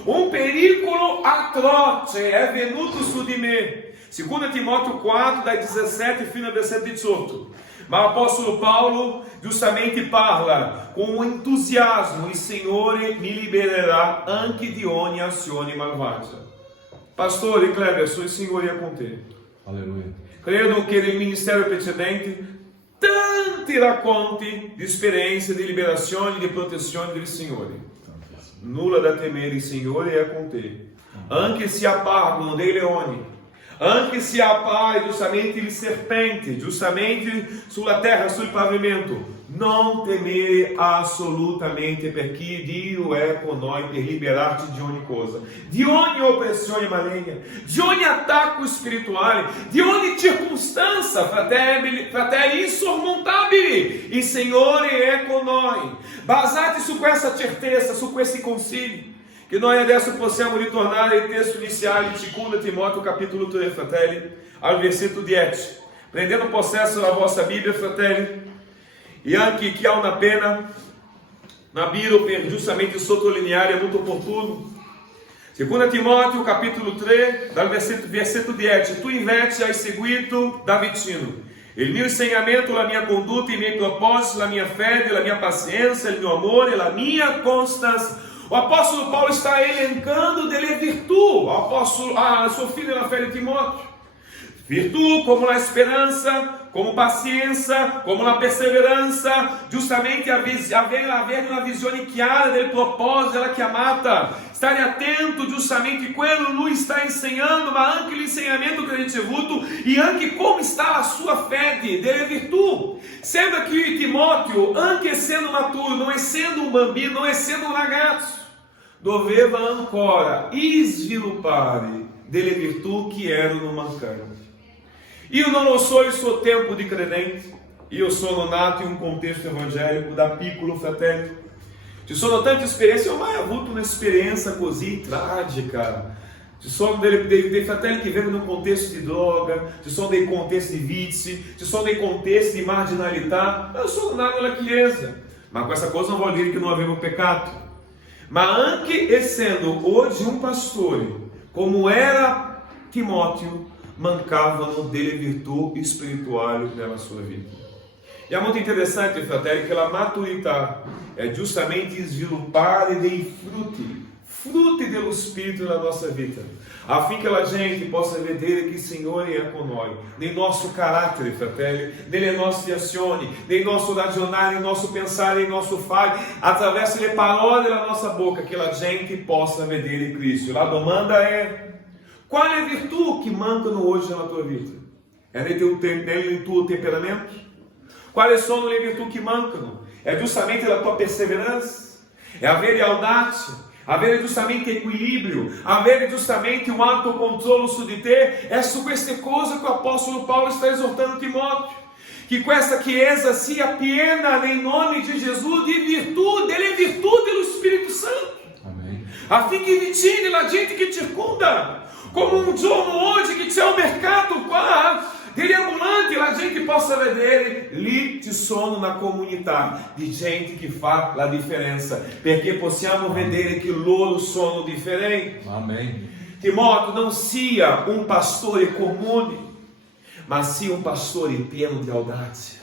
Um pericolo atroce è venuto su di me. 2 Timóteo 4, dai 17 fino al versetto 18. Ma o apóstolo Paulo justamente parla com entusiasmo: il Signore mi libererà anche di ogni azione malvagia. Pastore Cleverson, il Signore è con te. Aleluia. Credo che nel ministero precedente tanti racconti di esperienze di liberazione e di protezione del Signore. Nulla da temere, il Signore è con te. Anche se appargono dei leoni, anche se appare giustamente il serpente, giustamente sulla terra, sul pavimento, non temere assolutamente, perché Dio è con noi per liberarti di ogni cosa, di ogni oppressione maligna, di ogni attacco spirituale, di ogni circostanza, fratelli, insormontabili. Il Signore è con noi. Basate su questa certezza, su questi consigli, che noi adesso possiamo ritornare al testo iniziale di 2 Timóteo capítulo 3, fratelli, al versetto 10. Prendendo possesso della vostra Bibbia, fratelli, e anche chi ha una penna na Bibbia per giustamente sottolineare, è molto opportuno. 2 Timóteo capítulo 3, dal versetto 10. Tu invece hai seguito da vicino il mio insegnamento, la mia conduta, i miei propositi, la mia fede, la mia pazienza, il mio amore, la mia costanza. O apóstolo Paulo está elencando delle virtù a suo filho na fé de Timóteo. Virtù como a esperança, como paciência, como a perseverança, justamente avere una visione chiara del proposito della chiamata, stare attento justamente a quello lui sta insegnando, ma anche l'insegnamento che ha ricevuto e anche come sta la sua fede, delle virtù. Sendo que Timóteo, anche sendo maturo, não essendo um bambino, não essendo um ragazzo, doveva ancora sviluppare delle virtù che erano mancanti. Io non lo so il suo tempo di credente, io sono nato in un contesto evangelico da piccolo, fratello. Ci sono tante esperienze, io mai avuto un'esperienza così tragica. Ci sono dei fratelli che vengono in un contesto di droga, ci sono dei contesti di vizi, ci sono dei contesti di marginalità. Eu sono nato nella chiesa, ma questa cosa non vuol dire che non avevo peccato. Ma anche essendo hoje um pastore, como era Timóteo, mancavano delle virtù spirituali nella sua vita. E è molto interessante, fratelli, che la maturità è giustamente sviluppare dei frutti dello Spirito nella nostra vita, affinché la gente possa vedere che il Signore è con noi, nel nostro carattere, fratelli, nelle nostre azioni, nel nostro ragionare, nel nostro pensare, nel nostro fare, attraverso le parole della nostra bocca, che la gente possa vedere Cristo. La domanda è: quali virtù che mancano hoje nella tua vita? È nel tuo temperamento? Quali sono le virtù che mancano? È giustamente la tua perseveranza? È avere audácia? Avere giustamente equilibrio, avere giustamente un autocontrollo su di te. È su queste cose che l'Apostolo Paolo sta esortando Timóteo, che questa chiesa sia piena nel nome di Gesù di virtù, delle virtù dello Spirito Santo. Amém. Affinché vicini la gente che circonda, come un giorno oggi che c'è un mercato qua degli ambulanti, la gente possa vedere lì ci sono una comunità di gente che fa la differenza, perché possiamo vedere che loro sono differenti. Amém. Timóteo, non sia un pastore comune, ma sia un pastore pieno di audácia.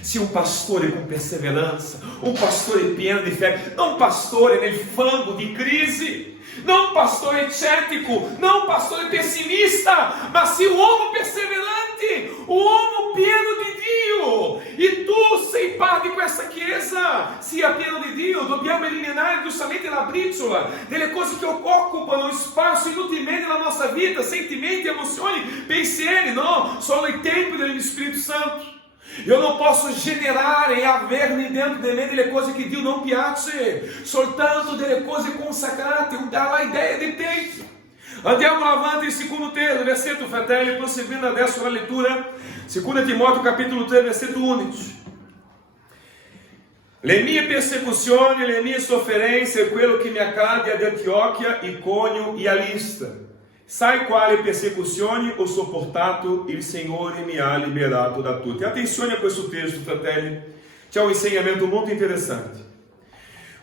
Sia um pastore com perseverança, um pastore pieno de fé, não um pastore nel fango di crisi, não um pastore cético, não um pastore pessimista, mas sim um uomo perseverante, um uomo pieno di Dio. E tu sei parte di questa chiesa, sia pieno di Dio. Dobbiamo eliminare giustamente la briciola delle cose che occupano spazio inutilmente nella nostra vita, sentimenti, emozioni, pensieri, no? Sono i tempi dello Spirito Santo. Eu não posso generare e avere dentro di me delle cose che Dio non piace, soltanto delle cose consacrate, dà la idea di tempo. Andiamo avanti in secondo versetto, fratelli, proseguindo adesso la lettura. 2 Timóteo capítulo 3, versetto 11. Le mie persecuzioni, le mie sofferenze, quello che mi accade ad Antiochia, Iconio e a Listra. Sai quali persecuzioni ho sopportato, il Signore mi ha liberato da tutte. Attenzione a questo testo, fratelli. C'è un insegnamento molto interessante.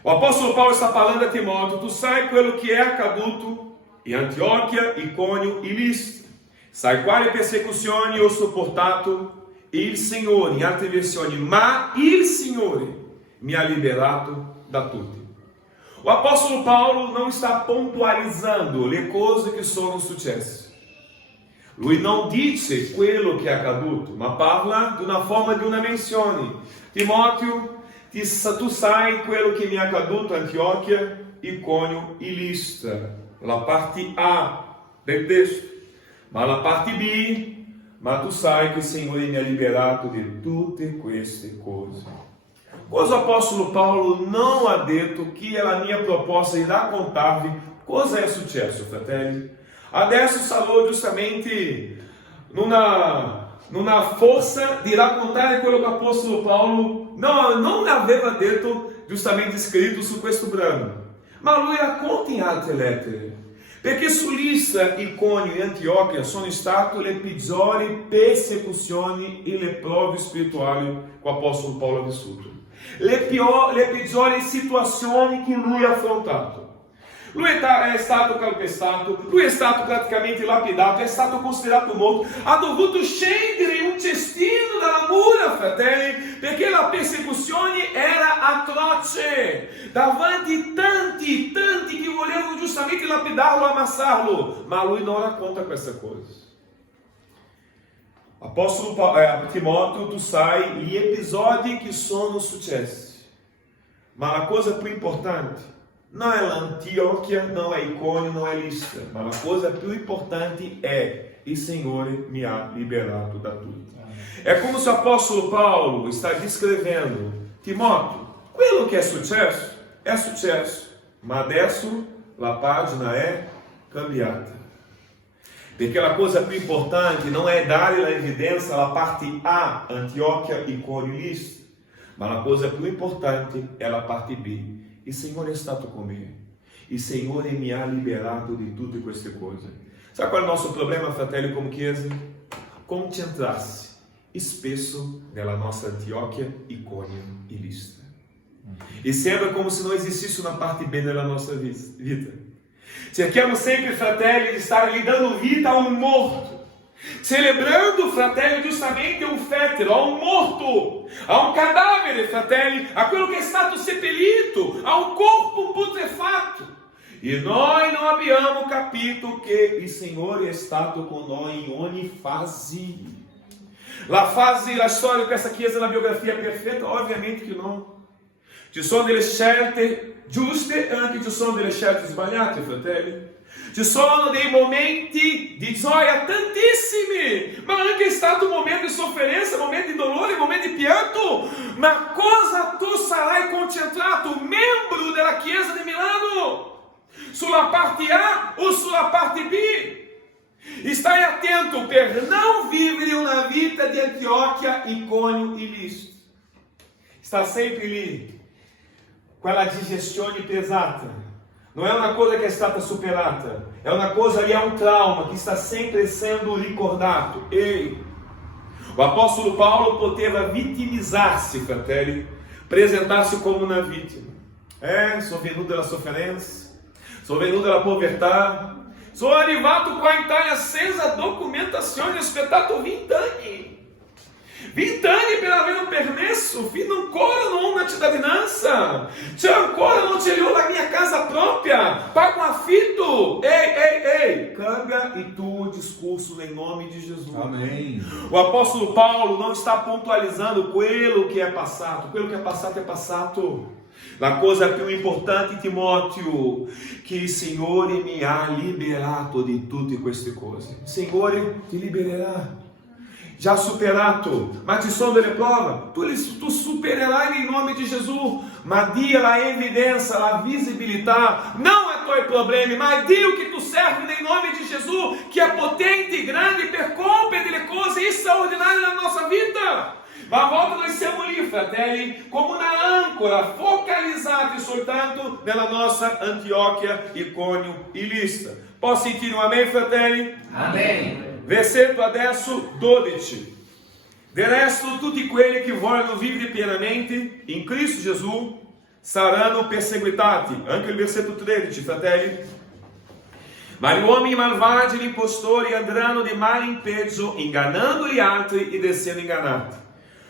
O apóstolo Paulo está falando a Timóteo: tu sai quello che è accaduto in Antiochia, Iconio e Listra. Sai quali persecuzioni ho sopportato, il Signore, in altre versioni, ma il Signore mi ha liberato da tutti. O apóstolo Paulo não está pontualizando le cose che sono successe. Lui non dice quello che è accaduto, ma parla di una forma di una menzione. Timóteo, tu sai quello che mi è accaduto a Antiochia, Iconio e Listra. La parte A del testo. Ma la parte B, ma tu sai che il Signore mi ha liberato di tutte queste cose. Cosa o apóstolo Paulo não ha detto che è la mia proposta di raccontarvi cosa è successo, fratelli. Adesso sarò giustamente numa forza di raccontare quello che l'apostolo Paulo non aveva detto, giustamente scritto su questo brano, ma lui racconta in altre lettere, perché su Listra, Iconio e Antiochia sono state le peggiori persecuzioni e le prove spirituali che l'apostolo Paulo ha vissuto, le peggiori situazioni che lui ha affrontato. Lui è stato calpestato, lui è stato praticamente lapidato, è stato considerato morto, ha dovuto scendere un cestino dalla mura, fratelli, perché la persecuzione era atroce, davanti tanti che volevano giustamente lapidarlo, ammassarlo, ma lui non racconta questa cosa. Apóstolo Timóteo, tu sai gli episodi che sono successi, ma la cosa più importante não é Antioquia, não é Iconio, não é Listra, mas a coisa più importante é: il Signore mi ha liberato da tutto. É como se o apóstolo Paulo está descrevendo: Timóteo, quello che è successo, ma adesso la pagina è cambiata. Perché la cosa più importante non è dare la evidenza alla parte A, Antiochia, Iconio e Listra, ma la cosa più importante è la parte B. Il Signore è stato con me. Il Signore mi ha liberato di tutte queste cose. Sabe qual è il nostro problema, fratelli, come Chiesa? Concentrarsi spesso nella nostra Antiochia, Iconio e Listra. E sembra come se não existisse una parte B nella nostra vita. Cerchiamo sempre, fratelli, di stare lì dando vita a un morto. Celebrando, fratelli, giustamente un fetero, a un morto, a un cadavere, fratelli, a quello che è stato seppellito, a un corpo putrefatto. E noi non abbiamo capito che il Signore è stato con noi in ogni fase. La storia di questa Chiesa, la biografia è perfetta? Ovviamente che no. Ci sono delle scelte giuste e anche ci sono delle scelte sbagliate, fratelli. Ci sono dei momenti di gioia tantissimi, ma anche è stato un momento di sofferenza, momenti di dolore, momenti di pianto. Ma cosa tu sarai concentrato, membro della Chiesa di Milano? Sulla parte A o sulla parte B? Stai attento per non vivere una vita di Antiochia, Iconio e Listra. Sta sempre lì, quella digestione pesata. Não é uma coisa que é stata superata, é uma coisa ali, é um trauma que está sempre sendo ricordado. Ei, o apóstolo Paulo poteva vitimizar-se, fratelli, apresentar-se como una vittima. Sono venuto dalla sofferenza, sono venuto dalla povertà, sono arrivato qua in Italia senza documentazione, ho aspettato 20 anni. 20 anni per avere un permesso, fino ancora non ho una cittadinanza, cioè ancora non ce l'ho la mia casa propria, pago un affitto. Ei, cambia il tuo discorso nel nome di Gesù. Amém. O apóstolo Paulo não está pontualizando quello che è passato è passato. La cosa più importante, Timóteo, che il Signore mi ha liberato di tutte queste cose. Il Signore ti libererà. Já superato, ma ci sono delle prove, tu supererai em nome de Jesus, ma dia la evidência, la visibilità, não é quanto ai problemi, ma Dio che tu servi nel nome di Gesù, che è potente e grande per compiere delle cose straordinarie nella nostra vita. Ma a volte noi siamo lì, fratelli, come una ancora, focalizzati soltanto nella nostra Antiochia, Icônio e Listra. Posso sentire um amém, fratelli? Amém. Versetto adesso 12. Del resto, tutti quelli che vogliono vivere pienamente in Cristo Gesù saranno perseguitati. Anche il versetto 13, fratelli. Ma gli uomini malvagi e gli impostori andranno di male in peggio, ingannando gli altri ed essendo ingannati.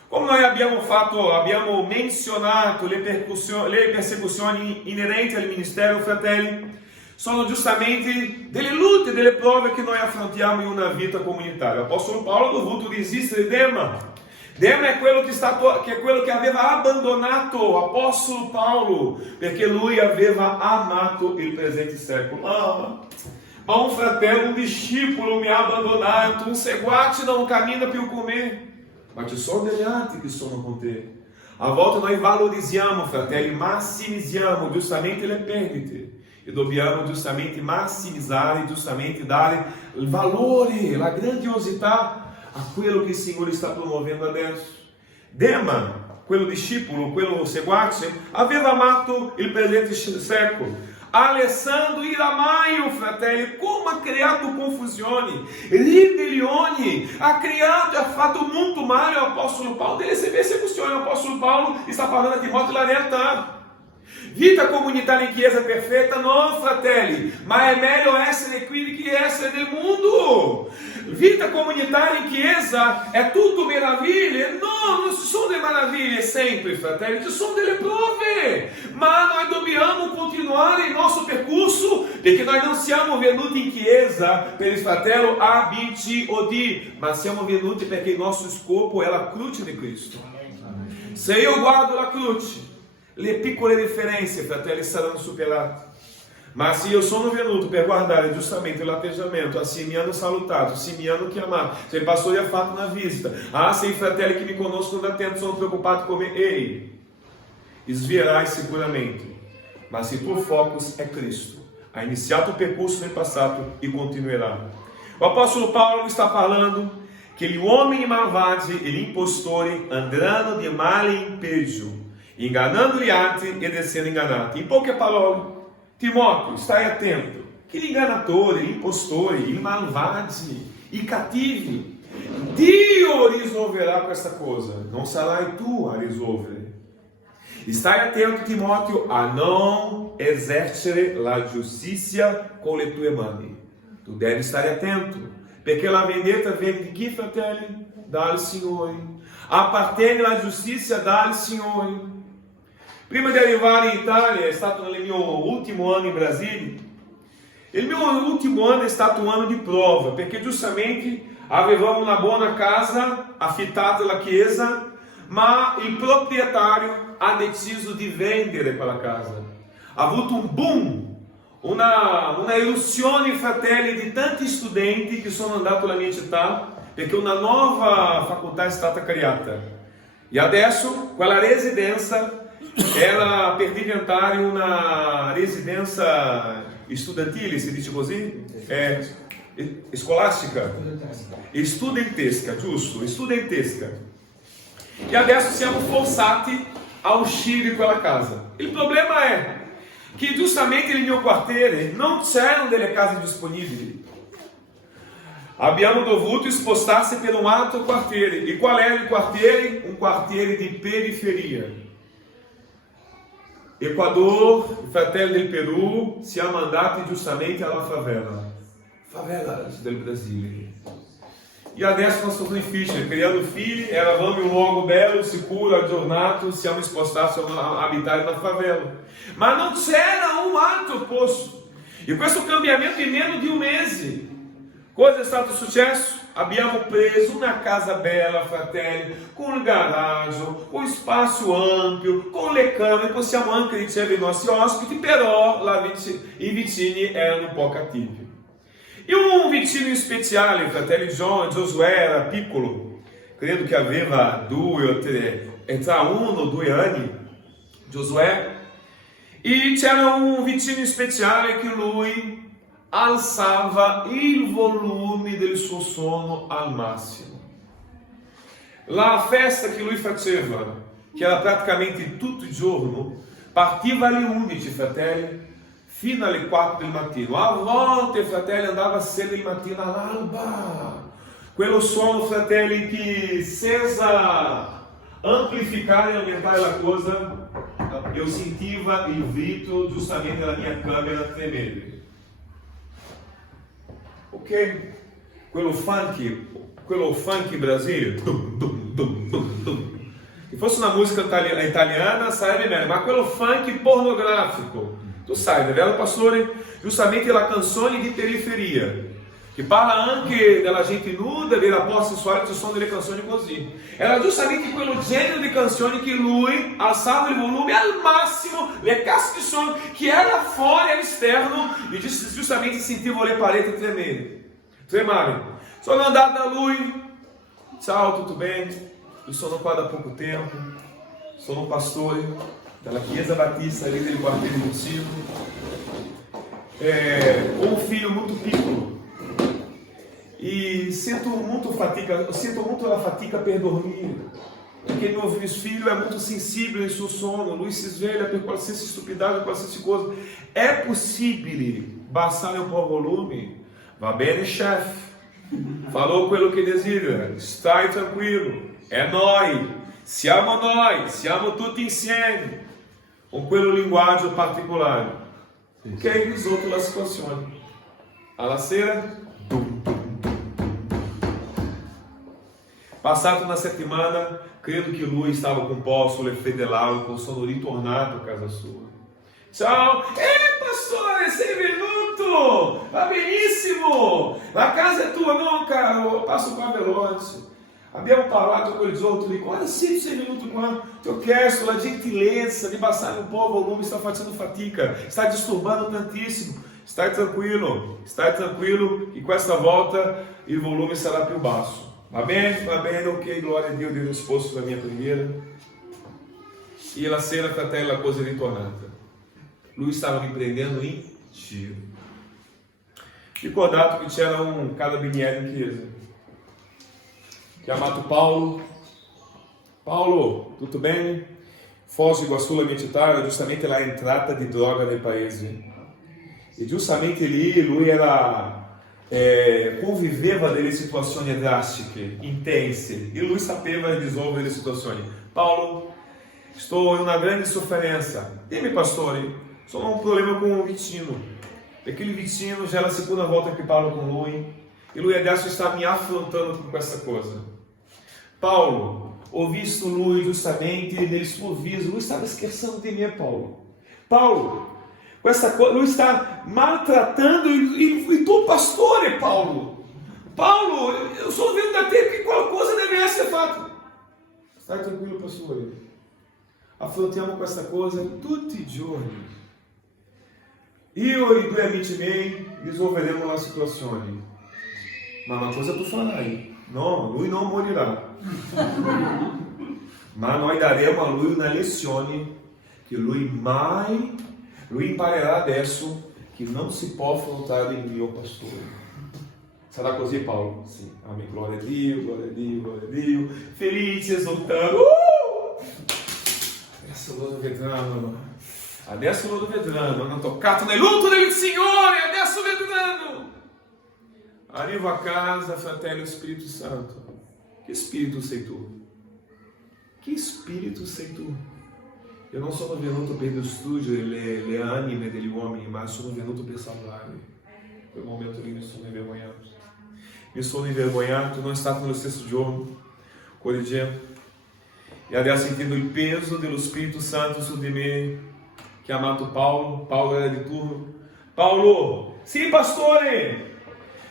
Come noi abbiamo menzionato le persecuzioni inerenti al ministero, fratelli, sono giustamente delle lutte, delle prove che noi affrontiamo in una vita comunitaria. L'Apostolo Paolo ha dovuto resistere Dema. Dema è quello che aveva abbandonato l'Apostolo Paolo, perché lui aveva amato il presente secolo. Ma un fratello, un discípulo mi ha abbandonato, un seguace non cammina più con me. Ma ci sono degli altri che sono con te. A volte noi valorizziamo, fratelli, massimizziamo giustamente le perdite. E dobbiamo giustamente massimizzare, giustamente dare il valore, la grandiosità a quello che il Signore sta promuovendo adesso. Dema, quello discípulo, quello seguace, aveva amato il presente secolo. Alessandro Iramaio, fratelli, come ha creato confusione, ribellioni, ha fatto molto male all'Apostolo Paolo. Delle sue persecuzioni, l'Apostolo Paolo sta parlando a Timoteo la realtà. Vita comunitária in chiesa perfetta? No, fratelli, ma è meglio essere qui che essere nel mondo. Vita comunitária in chiesa è tutto meraviglie? No, non ci sono delle meraviglie sempre, fratelli, ci sono delle prove, ma noi dobbiamo continuare il nostro percorso, perché noi non siamo venuti in chiesa per il fratello A, B, C o D, ma siamo venuti perché il nostro scopo è la croce di Cristo. Se io guardo la croce, le piccole differenze, fratelli, saranno superate. Ma se io sono venuto per guardare giustamente l'atteggiamento, se mi hanno salutato, se mi hanno chiamato, se il pastore ha fatto una visita, se i fratelli che mi conoscono da tempo sono preoccupati con me, ehi, svierai sicuramente. Ma se il tuo focus è Cristo, ha iniziato il percorso nel passato e continuerà. O apostolo Paulo está falando que gli uomini malvagi e gli impostori andranno di male in peggio, ingannando gli altri ed essendo ingannati. In poche parole, Timóteo, stai attento, che gli inganatori, gli impostori, i malvagi, i cattivi, Dio risolverà questa cosa, non sarai tu a risolvere. Stai attento, Timóteo, a non esercere la giustizia con le tue mani. Tu devi stare attento, perché la vendetta viene di chi, fratelli? Dal Signore. Appartiene la giustizia dal Signore. Prima di arrivare in Italia, è stato nel mio ultimo anno in Brasile. Il mio ultimo anno è stato un anno di prova, perché giustamente avevamo una buona casa affittata alla chiesa, ma il proprietario ha deciso di vendere quella casa. Ha avuto un boom, una eruzione, fratelli, di tanti studenti che sono andati alla mia città, perché una nuova facoltà è stata creata. E adesso quella residenza era per diventare una residenza studentile, si dice così? Scolastica? Studentesca, giusto, studentesca. E adesso siamo forzati a uscire di quella casa. Il problema è che giustamente nel mio quartiere non c'erano delle case disponibili. Abbiamo dovuto spostarsi per un altro quartiere. E qual era il quartiere? Un quartiere di periferia. Equador, i fratelli del Perù, siamo andati giustamente alla favela del Brasile. E adesso nós estamos difficili, criando figli, eravamo in un luogo bello, sicuro, aggiornato, siamo spostati a abitare na favela. Ma non c'era un altro posto. E questo cambiamento in meno di un mese. Cosa è stato successo? Abbiamo preso una casa bella, fratelli, con il garagio, con spazio ampio, con le camere, possiamo anche ricevere i nostri ospiti, però i vicini erano un po' cattivi. E un vicino speciale, fratelli Josué era piccolo, credo che aveva 2 o 3, tra 1 o 2 anni, Josué, E c'era un vicino speciale che lui alzava il volume del suo suono al massimo. La festa che lui faceva, che era praticamente tutto il giorno, partiva alle 11, fratelli, fino alle 4 del mattino. A volte, fratelli, andava cedo il mattino all'alba. Quello suono, fratelli, che senza amplificare e aumentare la cosa, eu sentiva il grito giustamente da mia câmera tremere. Ok? Quello funk Brasil. Se fosse una musica italiana sarebbe meglio, ma quello funk pornografico. Tu sai, né, vero pastore? Giustamente la canzone di periferia, che parla anche della gente nuda, dei rapporti sessuali, ci sono delle canzoni così. Era giustamente quello genere di canzoni che lui alzava il volume al massimo, le casse di suono, che era fuori all'esterno, e giustamente sentivo le pareti tremare. Sono andato da lui, ciao, tutto bene? Eu sono qua da pouco tempo, sono un pastore della Chiesa Battista ali del quartiere do Ciro. Ho un figlio molto piccolo e sinto muito a fatica per dormire, perché mio figlio è molto sensibile nel suo sonno, lui si sveglia per qualsiasi stupidagem, qualsiasi cosa. È possibile bassare un po' il volume? Va bene, chefe. Falou quello che desidera, stai tranquillo. É nós, siamo tutti insieme, con quello linguaggio particolare, che hai risolto la situazione. Alla sera, passata una settimana, credo che lui stava con un po' sulle federali, con sono ritornato a casa sua. Ciao, pastore, sei venuto? Va benissimo, la casa è tua, no caro, passo qua veloce. Abbiamo parlato quel giorno, tu dico, guarda sì, sei venuto qua, ti ho chiesto la gentilezza di abbassare un po' il volume, sta facendo fatica, sta disturbando tantissimo. Stai tranquillo, che questa volta il volume sarà più basso. Va bene, ok, glória a Dio, Dio risposto alla mia preghiera. E la sera, fratello, la cosa è ritornata. Lui stava mi prendendo in giro. Ricordato che c'era un carabiniere in chiesa, chiamato Paolo. Paolo, tutto bene? Foz do Iguaçu, la mia città, era giustamente la entrata di droga nel paese. E giustamente lì lui conviveva delle situazioni drastiche, intense, e lui sapeva risolvere le situazioni. Paolo, estou in una grande sofferenza. Dimmi, pastore, sono un problema con un vicino. Perché il vicino já è la seconda volta che parlo con lui, e lui adesso sta mi affrontando con questa cosa. Paulo, ho visto lui giustamente nel suo viso, lui stava scherzando di me, Paulo. Paulo, questa cosa, lui sta maltrattando il tuo pastore, Paulo. Paulo, eu sto vendo da te che qualcosa deve essere fatto. Stai tranquillo, pastore. Affrontiamo questa cosa tutti i giorni. Io e i due amici miei risolveremo la situazione. Ma una cosa tu farai? No, lui non morirà. Ma noi daremo a lui una lezione che lui imparerà adesso che non si può affrontare il mio pastore. Sarà così, Paolo? Sì. Amém. Glória a Dio, glória a Dio, glória a Dio. Felice, esultando. Adesso loro vedranno. Adesso loro vedranno. Hanno toccato nel lutto del Signore. Adesso vedranno. Arrivo a casa, fratello Spirito Santo. Che spirito sei tu? Che spirito sei tu? Io non sono venuto per distruggere le anime degli uomini, ma sono venuto per salvarli. Quel momento lì mi sono invergognato. Mi sono invergognato, non è stato nello stesso giorno, corriggendo. E adesso sentindo il peso dello Spirito Santo su di me, chiamato Paolo. Paolo era di turno. Paolo, sì, pastore!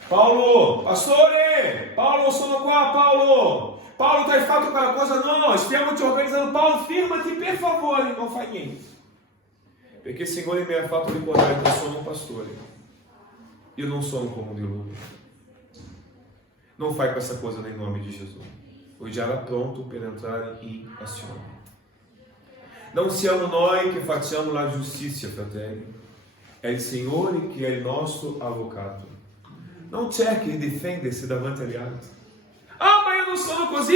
Paolo, pastore! Paolo, sono qua, Paolo! Paolo, tu hai fatto quella cosa? No, stiamo ti organizzando. Paolo, firmati per favore, non fai niente. Perché il Signore mi ha fatto ricordare che sono un pastore. Io non sono come di lui. Non fai questa cosa nel nome di Gesù. Lui già era pronto per entrare in azione. Non siamo noi che facciamo la giustizia, fratelli. È il Signore che è il nostro avvocato. Non cerchi di difendersi davanti agli altri. Ah, ma io non sono così.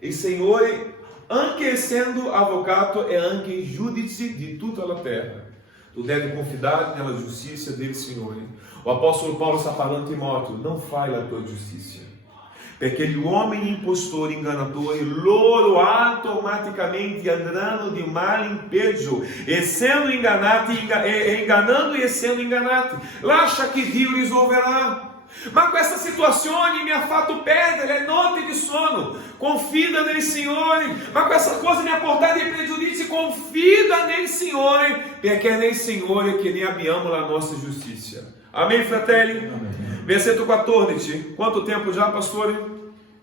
Il Signore, anche essendo avvocato, è anche giudice di tutta la terra. Tu devi confidare nella giustizia del Signore. O apostolo Paulo sta parlando a Timoteo: non fai la tua giustizia, perché gli uomini impostori, inganatori, loro automaticamente andranno di male in peggio, essendo ingannati, ingannando e essendo ingannati. Lascia che Dio risolverà. Ma questa situazione mi ha fatto perdere le notti di sonno. Confida nel Signore. Ma questa cosa mi ha portato ai pregiudizi. Confida nel Signore, perché è nel Signore che ne abbiamo la nostra giustizia. Amém, fratelli? Amém. Versetto 14. Quanto tempo já, pastore?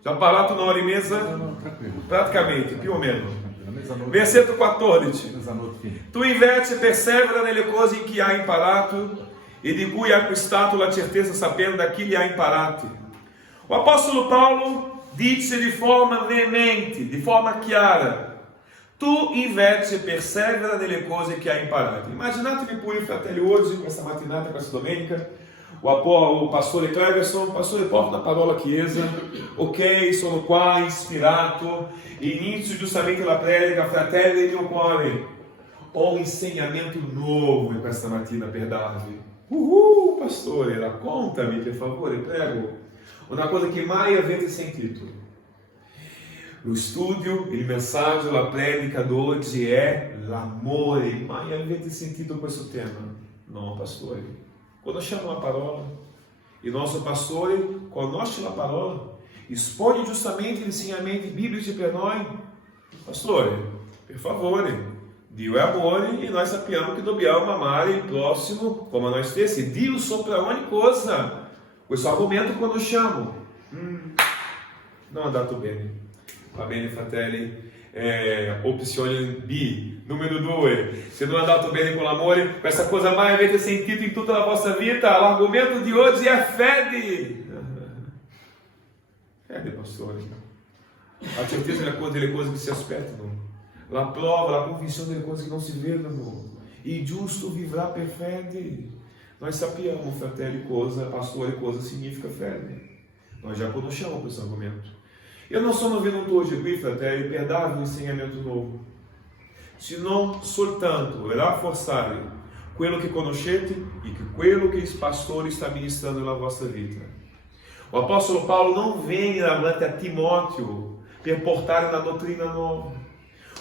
Já parlato una ora e mezza? Não, tranquilo. Praticamente, più o meno. Mezzanotte. Versetto 14. Mezzanotte fine. Tu invece persevera nelle cose in che hai imparato e di cui hai acquistato la certezza sapendo da chi li hai imparati. O apostolo Paulo dice di forma veemente, di forma chiara: tu invece persevera nelle cose che hai imparato. Immaginatevi pure, fratelli, oggi, questa mattinata, questa domenica, o pastore Cleverson, pastore, porta una parola a chiesa, ok, sono qua ispirato, inizio giustamente la predica, fratelli del mio cuore, ho un insegnamento nuovo in questa mattina per darvi. Pastore, raccontami per favore, prego, una cosa che mai avete sentito. Lo studio, il messaggio, la predica d'oggi è l'amore. Mai avete sentito questo tema? No, pastore. Conosciamo la parola. Il nostro pastore conosce la parola. Espone giustamente gli insegnamenti biblici per noi. Pastore, per favore, Dio è amore e noi sappiamo che dobbiamo amare il prossimo come a noi stessi. Dio sopra ogni cosa. Questo argomento conosciamo. Non è andato bene. Va bene, fratelli? Opzione B. Numero 2. Se non è andato bene con l'amore, questa cosa mai avete sentito in tutta la vostra vita? L'argomento di oggi è fede. Fede, pastore. La certezza delle cose che si aspettano. La prova, la convinzione delle cose che non si vedono. Il giusto vivrà per fede. Noi sappiamo, fratelli, pastore, cosa significa fede. Nós já conosciamo questo argomento. Eu não sono venuto oggi qui, fratelli, per darvi un insegnamento nuovo, sino soltanto rafforzare quello che conoscete e quello che il pastore sta ministrando nella vostra vita. O apostolo Paulo non venne davanti a Timoteo per portare una dottrina nuova,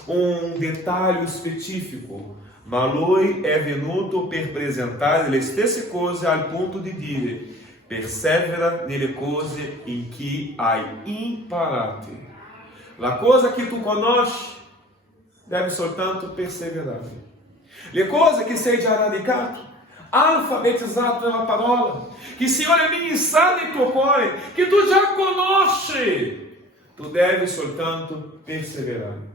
un dettaglio specifico, ma lui è venuto per presentare le stesse cose al punto di dire: persevera nelle cose in che hai imparato. La cosa che tu conosci, devi soltanto perseverare. Le cose che sei già radicato, alfabetizzato nella parola, che il Signore ha ministrato nel tuo cuore, che tu già conosci, tu devi soltanto perseverare.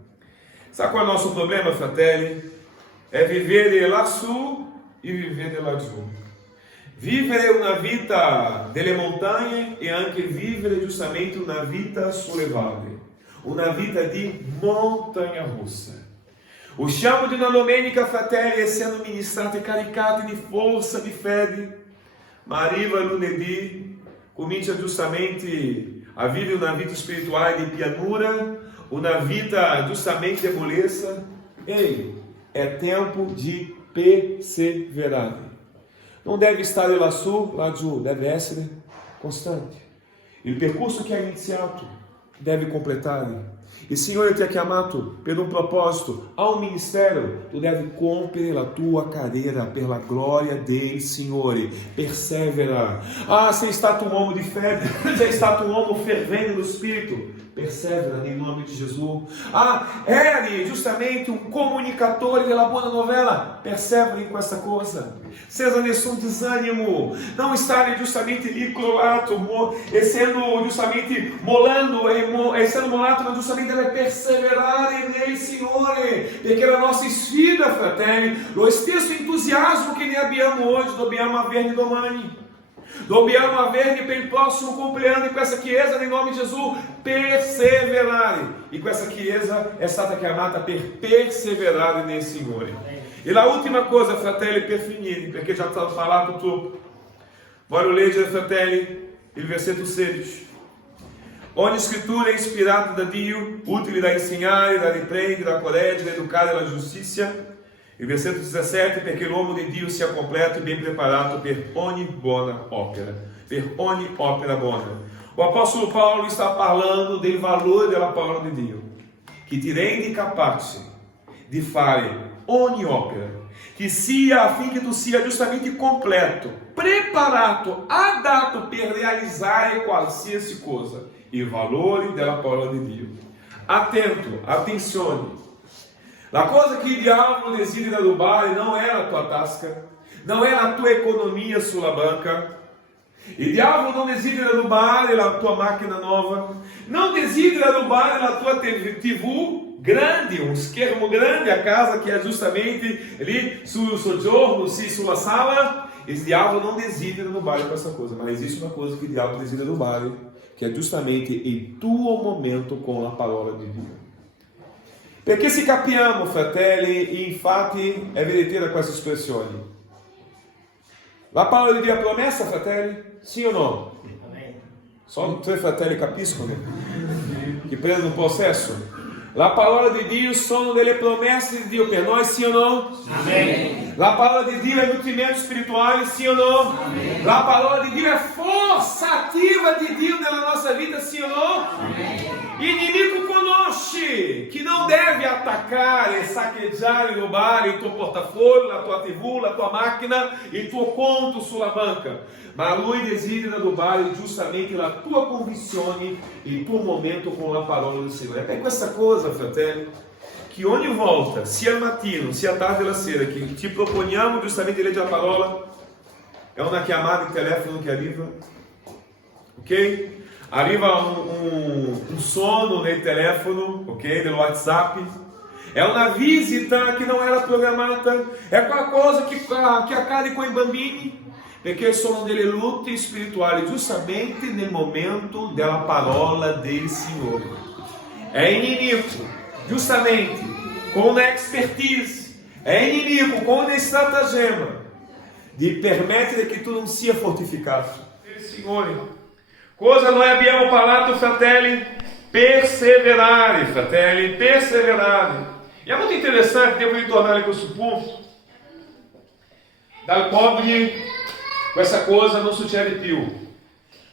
Sa qual è il nostro problema, fratelli? È vivere lassù e vivere laggiù. Vivere una vita delle montagne e anche vivere giustamente una vita sulle valli, una vita di montagna russa. Usciamo di una domenica, fratelli, essendo ministrati caricati di forza, di fede, ma arriva lunedì, comincia giustamente a vivere una vita spirituale di pianura, una vita giustamente di mollezza. Ehi, è tempo di perseverare. Non deve stare lassù, laggiù, deve essere costante. Il percorso che hai iniziato deve completare. Il Signore ti ha chiamato per un proposito, a un ministero. Tu devi compiere la tua carriera per la gloria del Signore. Persevera. Ah, sei stato un uomo di fede, sei stato un uomo fervente no Spirito. Persevera em nome de Jesus. Ah, eri giustamente um comunicatore della buona novela. Persevera em questa cosa. Seja nessun desânimo. Não estar justamente lì colato, sendo justamente molando, sendo molato, ma giustamente deve perseverare nel Signore. Perché la nostra sfida, fratelli, lo stesso entusiasmo che ne abbiamo oggi, dobbiamo averne domani. Dobbiamo averne per il prossimo compleanno di questa chiesa, nel nome di Gesù, perseverare. E questa chiesa è stata chiamata per perseverare nel Signore. E la ultima cosa, fratelli, per finire, perché già ho parlato tutto, voglio leggere, fratelli, il versetto 16. Ogni scrittura è ispirata da Dio, utile da insegnare, da riprendere, da correggere, da educare alla giustizia. Il versetto 17, perché l'uomo di Dio sia completo e ben preparato per ogni buona opera. Per ogni opera buona. O apóstolo Paulo está parlando del valore della parola di Dio, che ti rende capace di fare ogni opera, che sia affinché tu sia giustamente completo, preparato, adatto per realizzare qualsiasi cosa. Il valore della parola di Dio. Attento, attenzione. La cosa che il diavolo desidera rubare não é a tua tasca, não é a tua economia sulla banca. Il diavolo não desidera rubare a tua máquina nova, não desidera rubare a tua TV grande, um schermo grande, a casa que é justamente ali sul soggiorno, sim, sulla sala. Esse diavolo não desidera rubare com essa coisa, mas existe uma coisa que o diavolo desidera rubare, que è giustamente il tuo momento con la parola di Dio. Perché se capiamo, fratelli, e infatti è veritiera questa espressione. La parola di Dio è promessa, fratelli? Sì o no? Só 3 fratelli capiscono? Che prendono un possesso? La parola di Dio sono delle promesse di Dio per noi, sì o no? Amém. La parola di Dio è nutrimento spirituale, sì o no? Amém. La parola di Dio è forza attiva di Dio nella nostra vita, sì o no? Amém. Inimigo conosce que não deve atacar, saccheggiare, rubare il tuo portafoglio, la tua TV, la tua macchina, il tuo conto sulla banca. Ma lui desidera rubare giustamente la tua convinzione, il tuo momento con la parola del Signore. È questa cosa, fratelli, che ogni volta, sia al mattino, sia tardi la sera, che ci proponiamo giustamente di leggere la parola, è una chiamata di telefono che arriva, ok? Arriva un suono nel telefono, ok? Del WhatsApp. È una visita che non era programmata. È qualcosa che accade con i bambini, perché sono delle lotte spirituali giustamente nel momento della parola del Signore. È inimigo, giustamente, con una expertise. È inimigo con un stratagemma di permettere che tu non sia fortificato. Il Signore. Cosa noi abbiamo parlato, fratelli? Perseverare, fratelli, perseverare. E è molto interessante, devo ritornare a questo punto. Dal Covid questa cosa non succede più.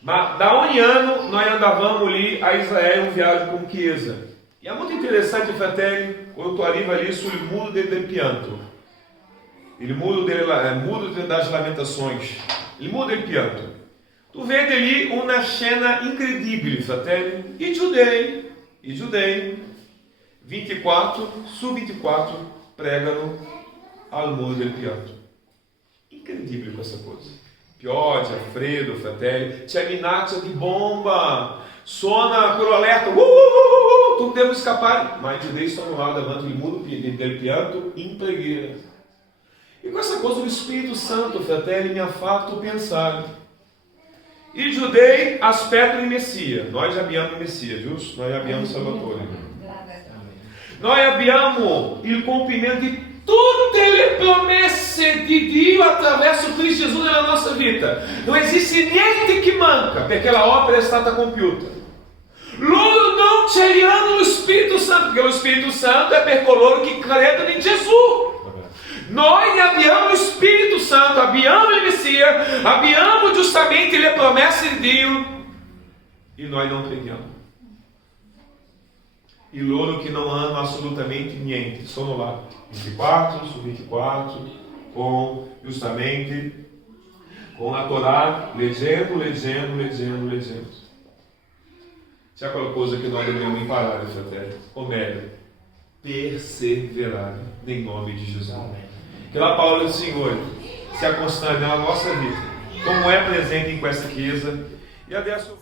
Ma da ogni anno noi andavamo lì a Israele, viaggio con chiesa. E è molto interessante, fratelli, quando tu arriva lì sul muro del pianto. Il muro das lamentações. Il muro del pianto. Tu vede lì una scena incredibile, fratelli. I giudei, 24 su 24 pregano al muro del pianto. Incredibile questa cosa. Pioggia, freddo, fratelli. C'è minaccia di bomba. Suona quell'alerta. Tutti devono scappare. Ma i giudei sono là davanti al muro del pianto in preghiera. E questa cosa do Spirito Santo, fratelli, mi ha fatto pensare. I giudei aspettano il Messia. Nós abbiamo il Messia, giusto? Nós abbiamo il Salvatore. Noi abbiamo il compimento di tutte le promesse di Dio attraverso Cristo Gesù nella nostra vita. Non esiste niente che manca, perché la opera è stata compiuta. Loro non cegliano lo Spirito Santo, perché lo Spirito Santo è per coloro che credono in Gesù. Noi abbiamo lo Spirito Santo, abbiamo il Messia, abbiamo giustamente le promesse di Dio e noi non preghiamo. E loro che non hanno assolutamente niente sono là 24 su 24 con giustamente con la Torah leggendo. C'è qualcosa che noi dobbiamo imparare, fratelli, o meglio, perseverare nel nome di Gesù. Que a palavra do Senhor sia constante na nossa vida, como é presente em questa chiesa. E adesso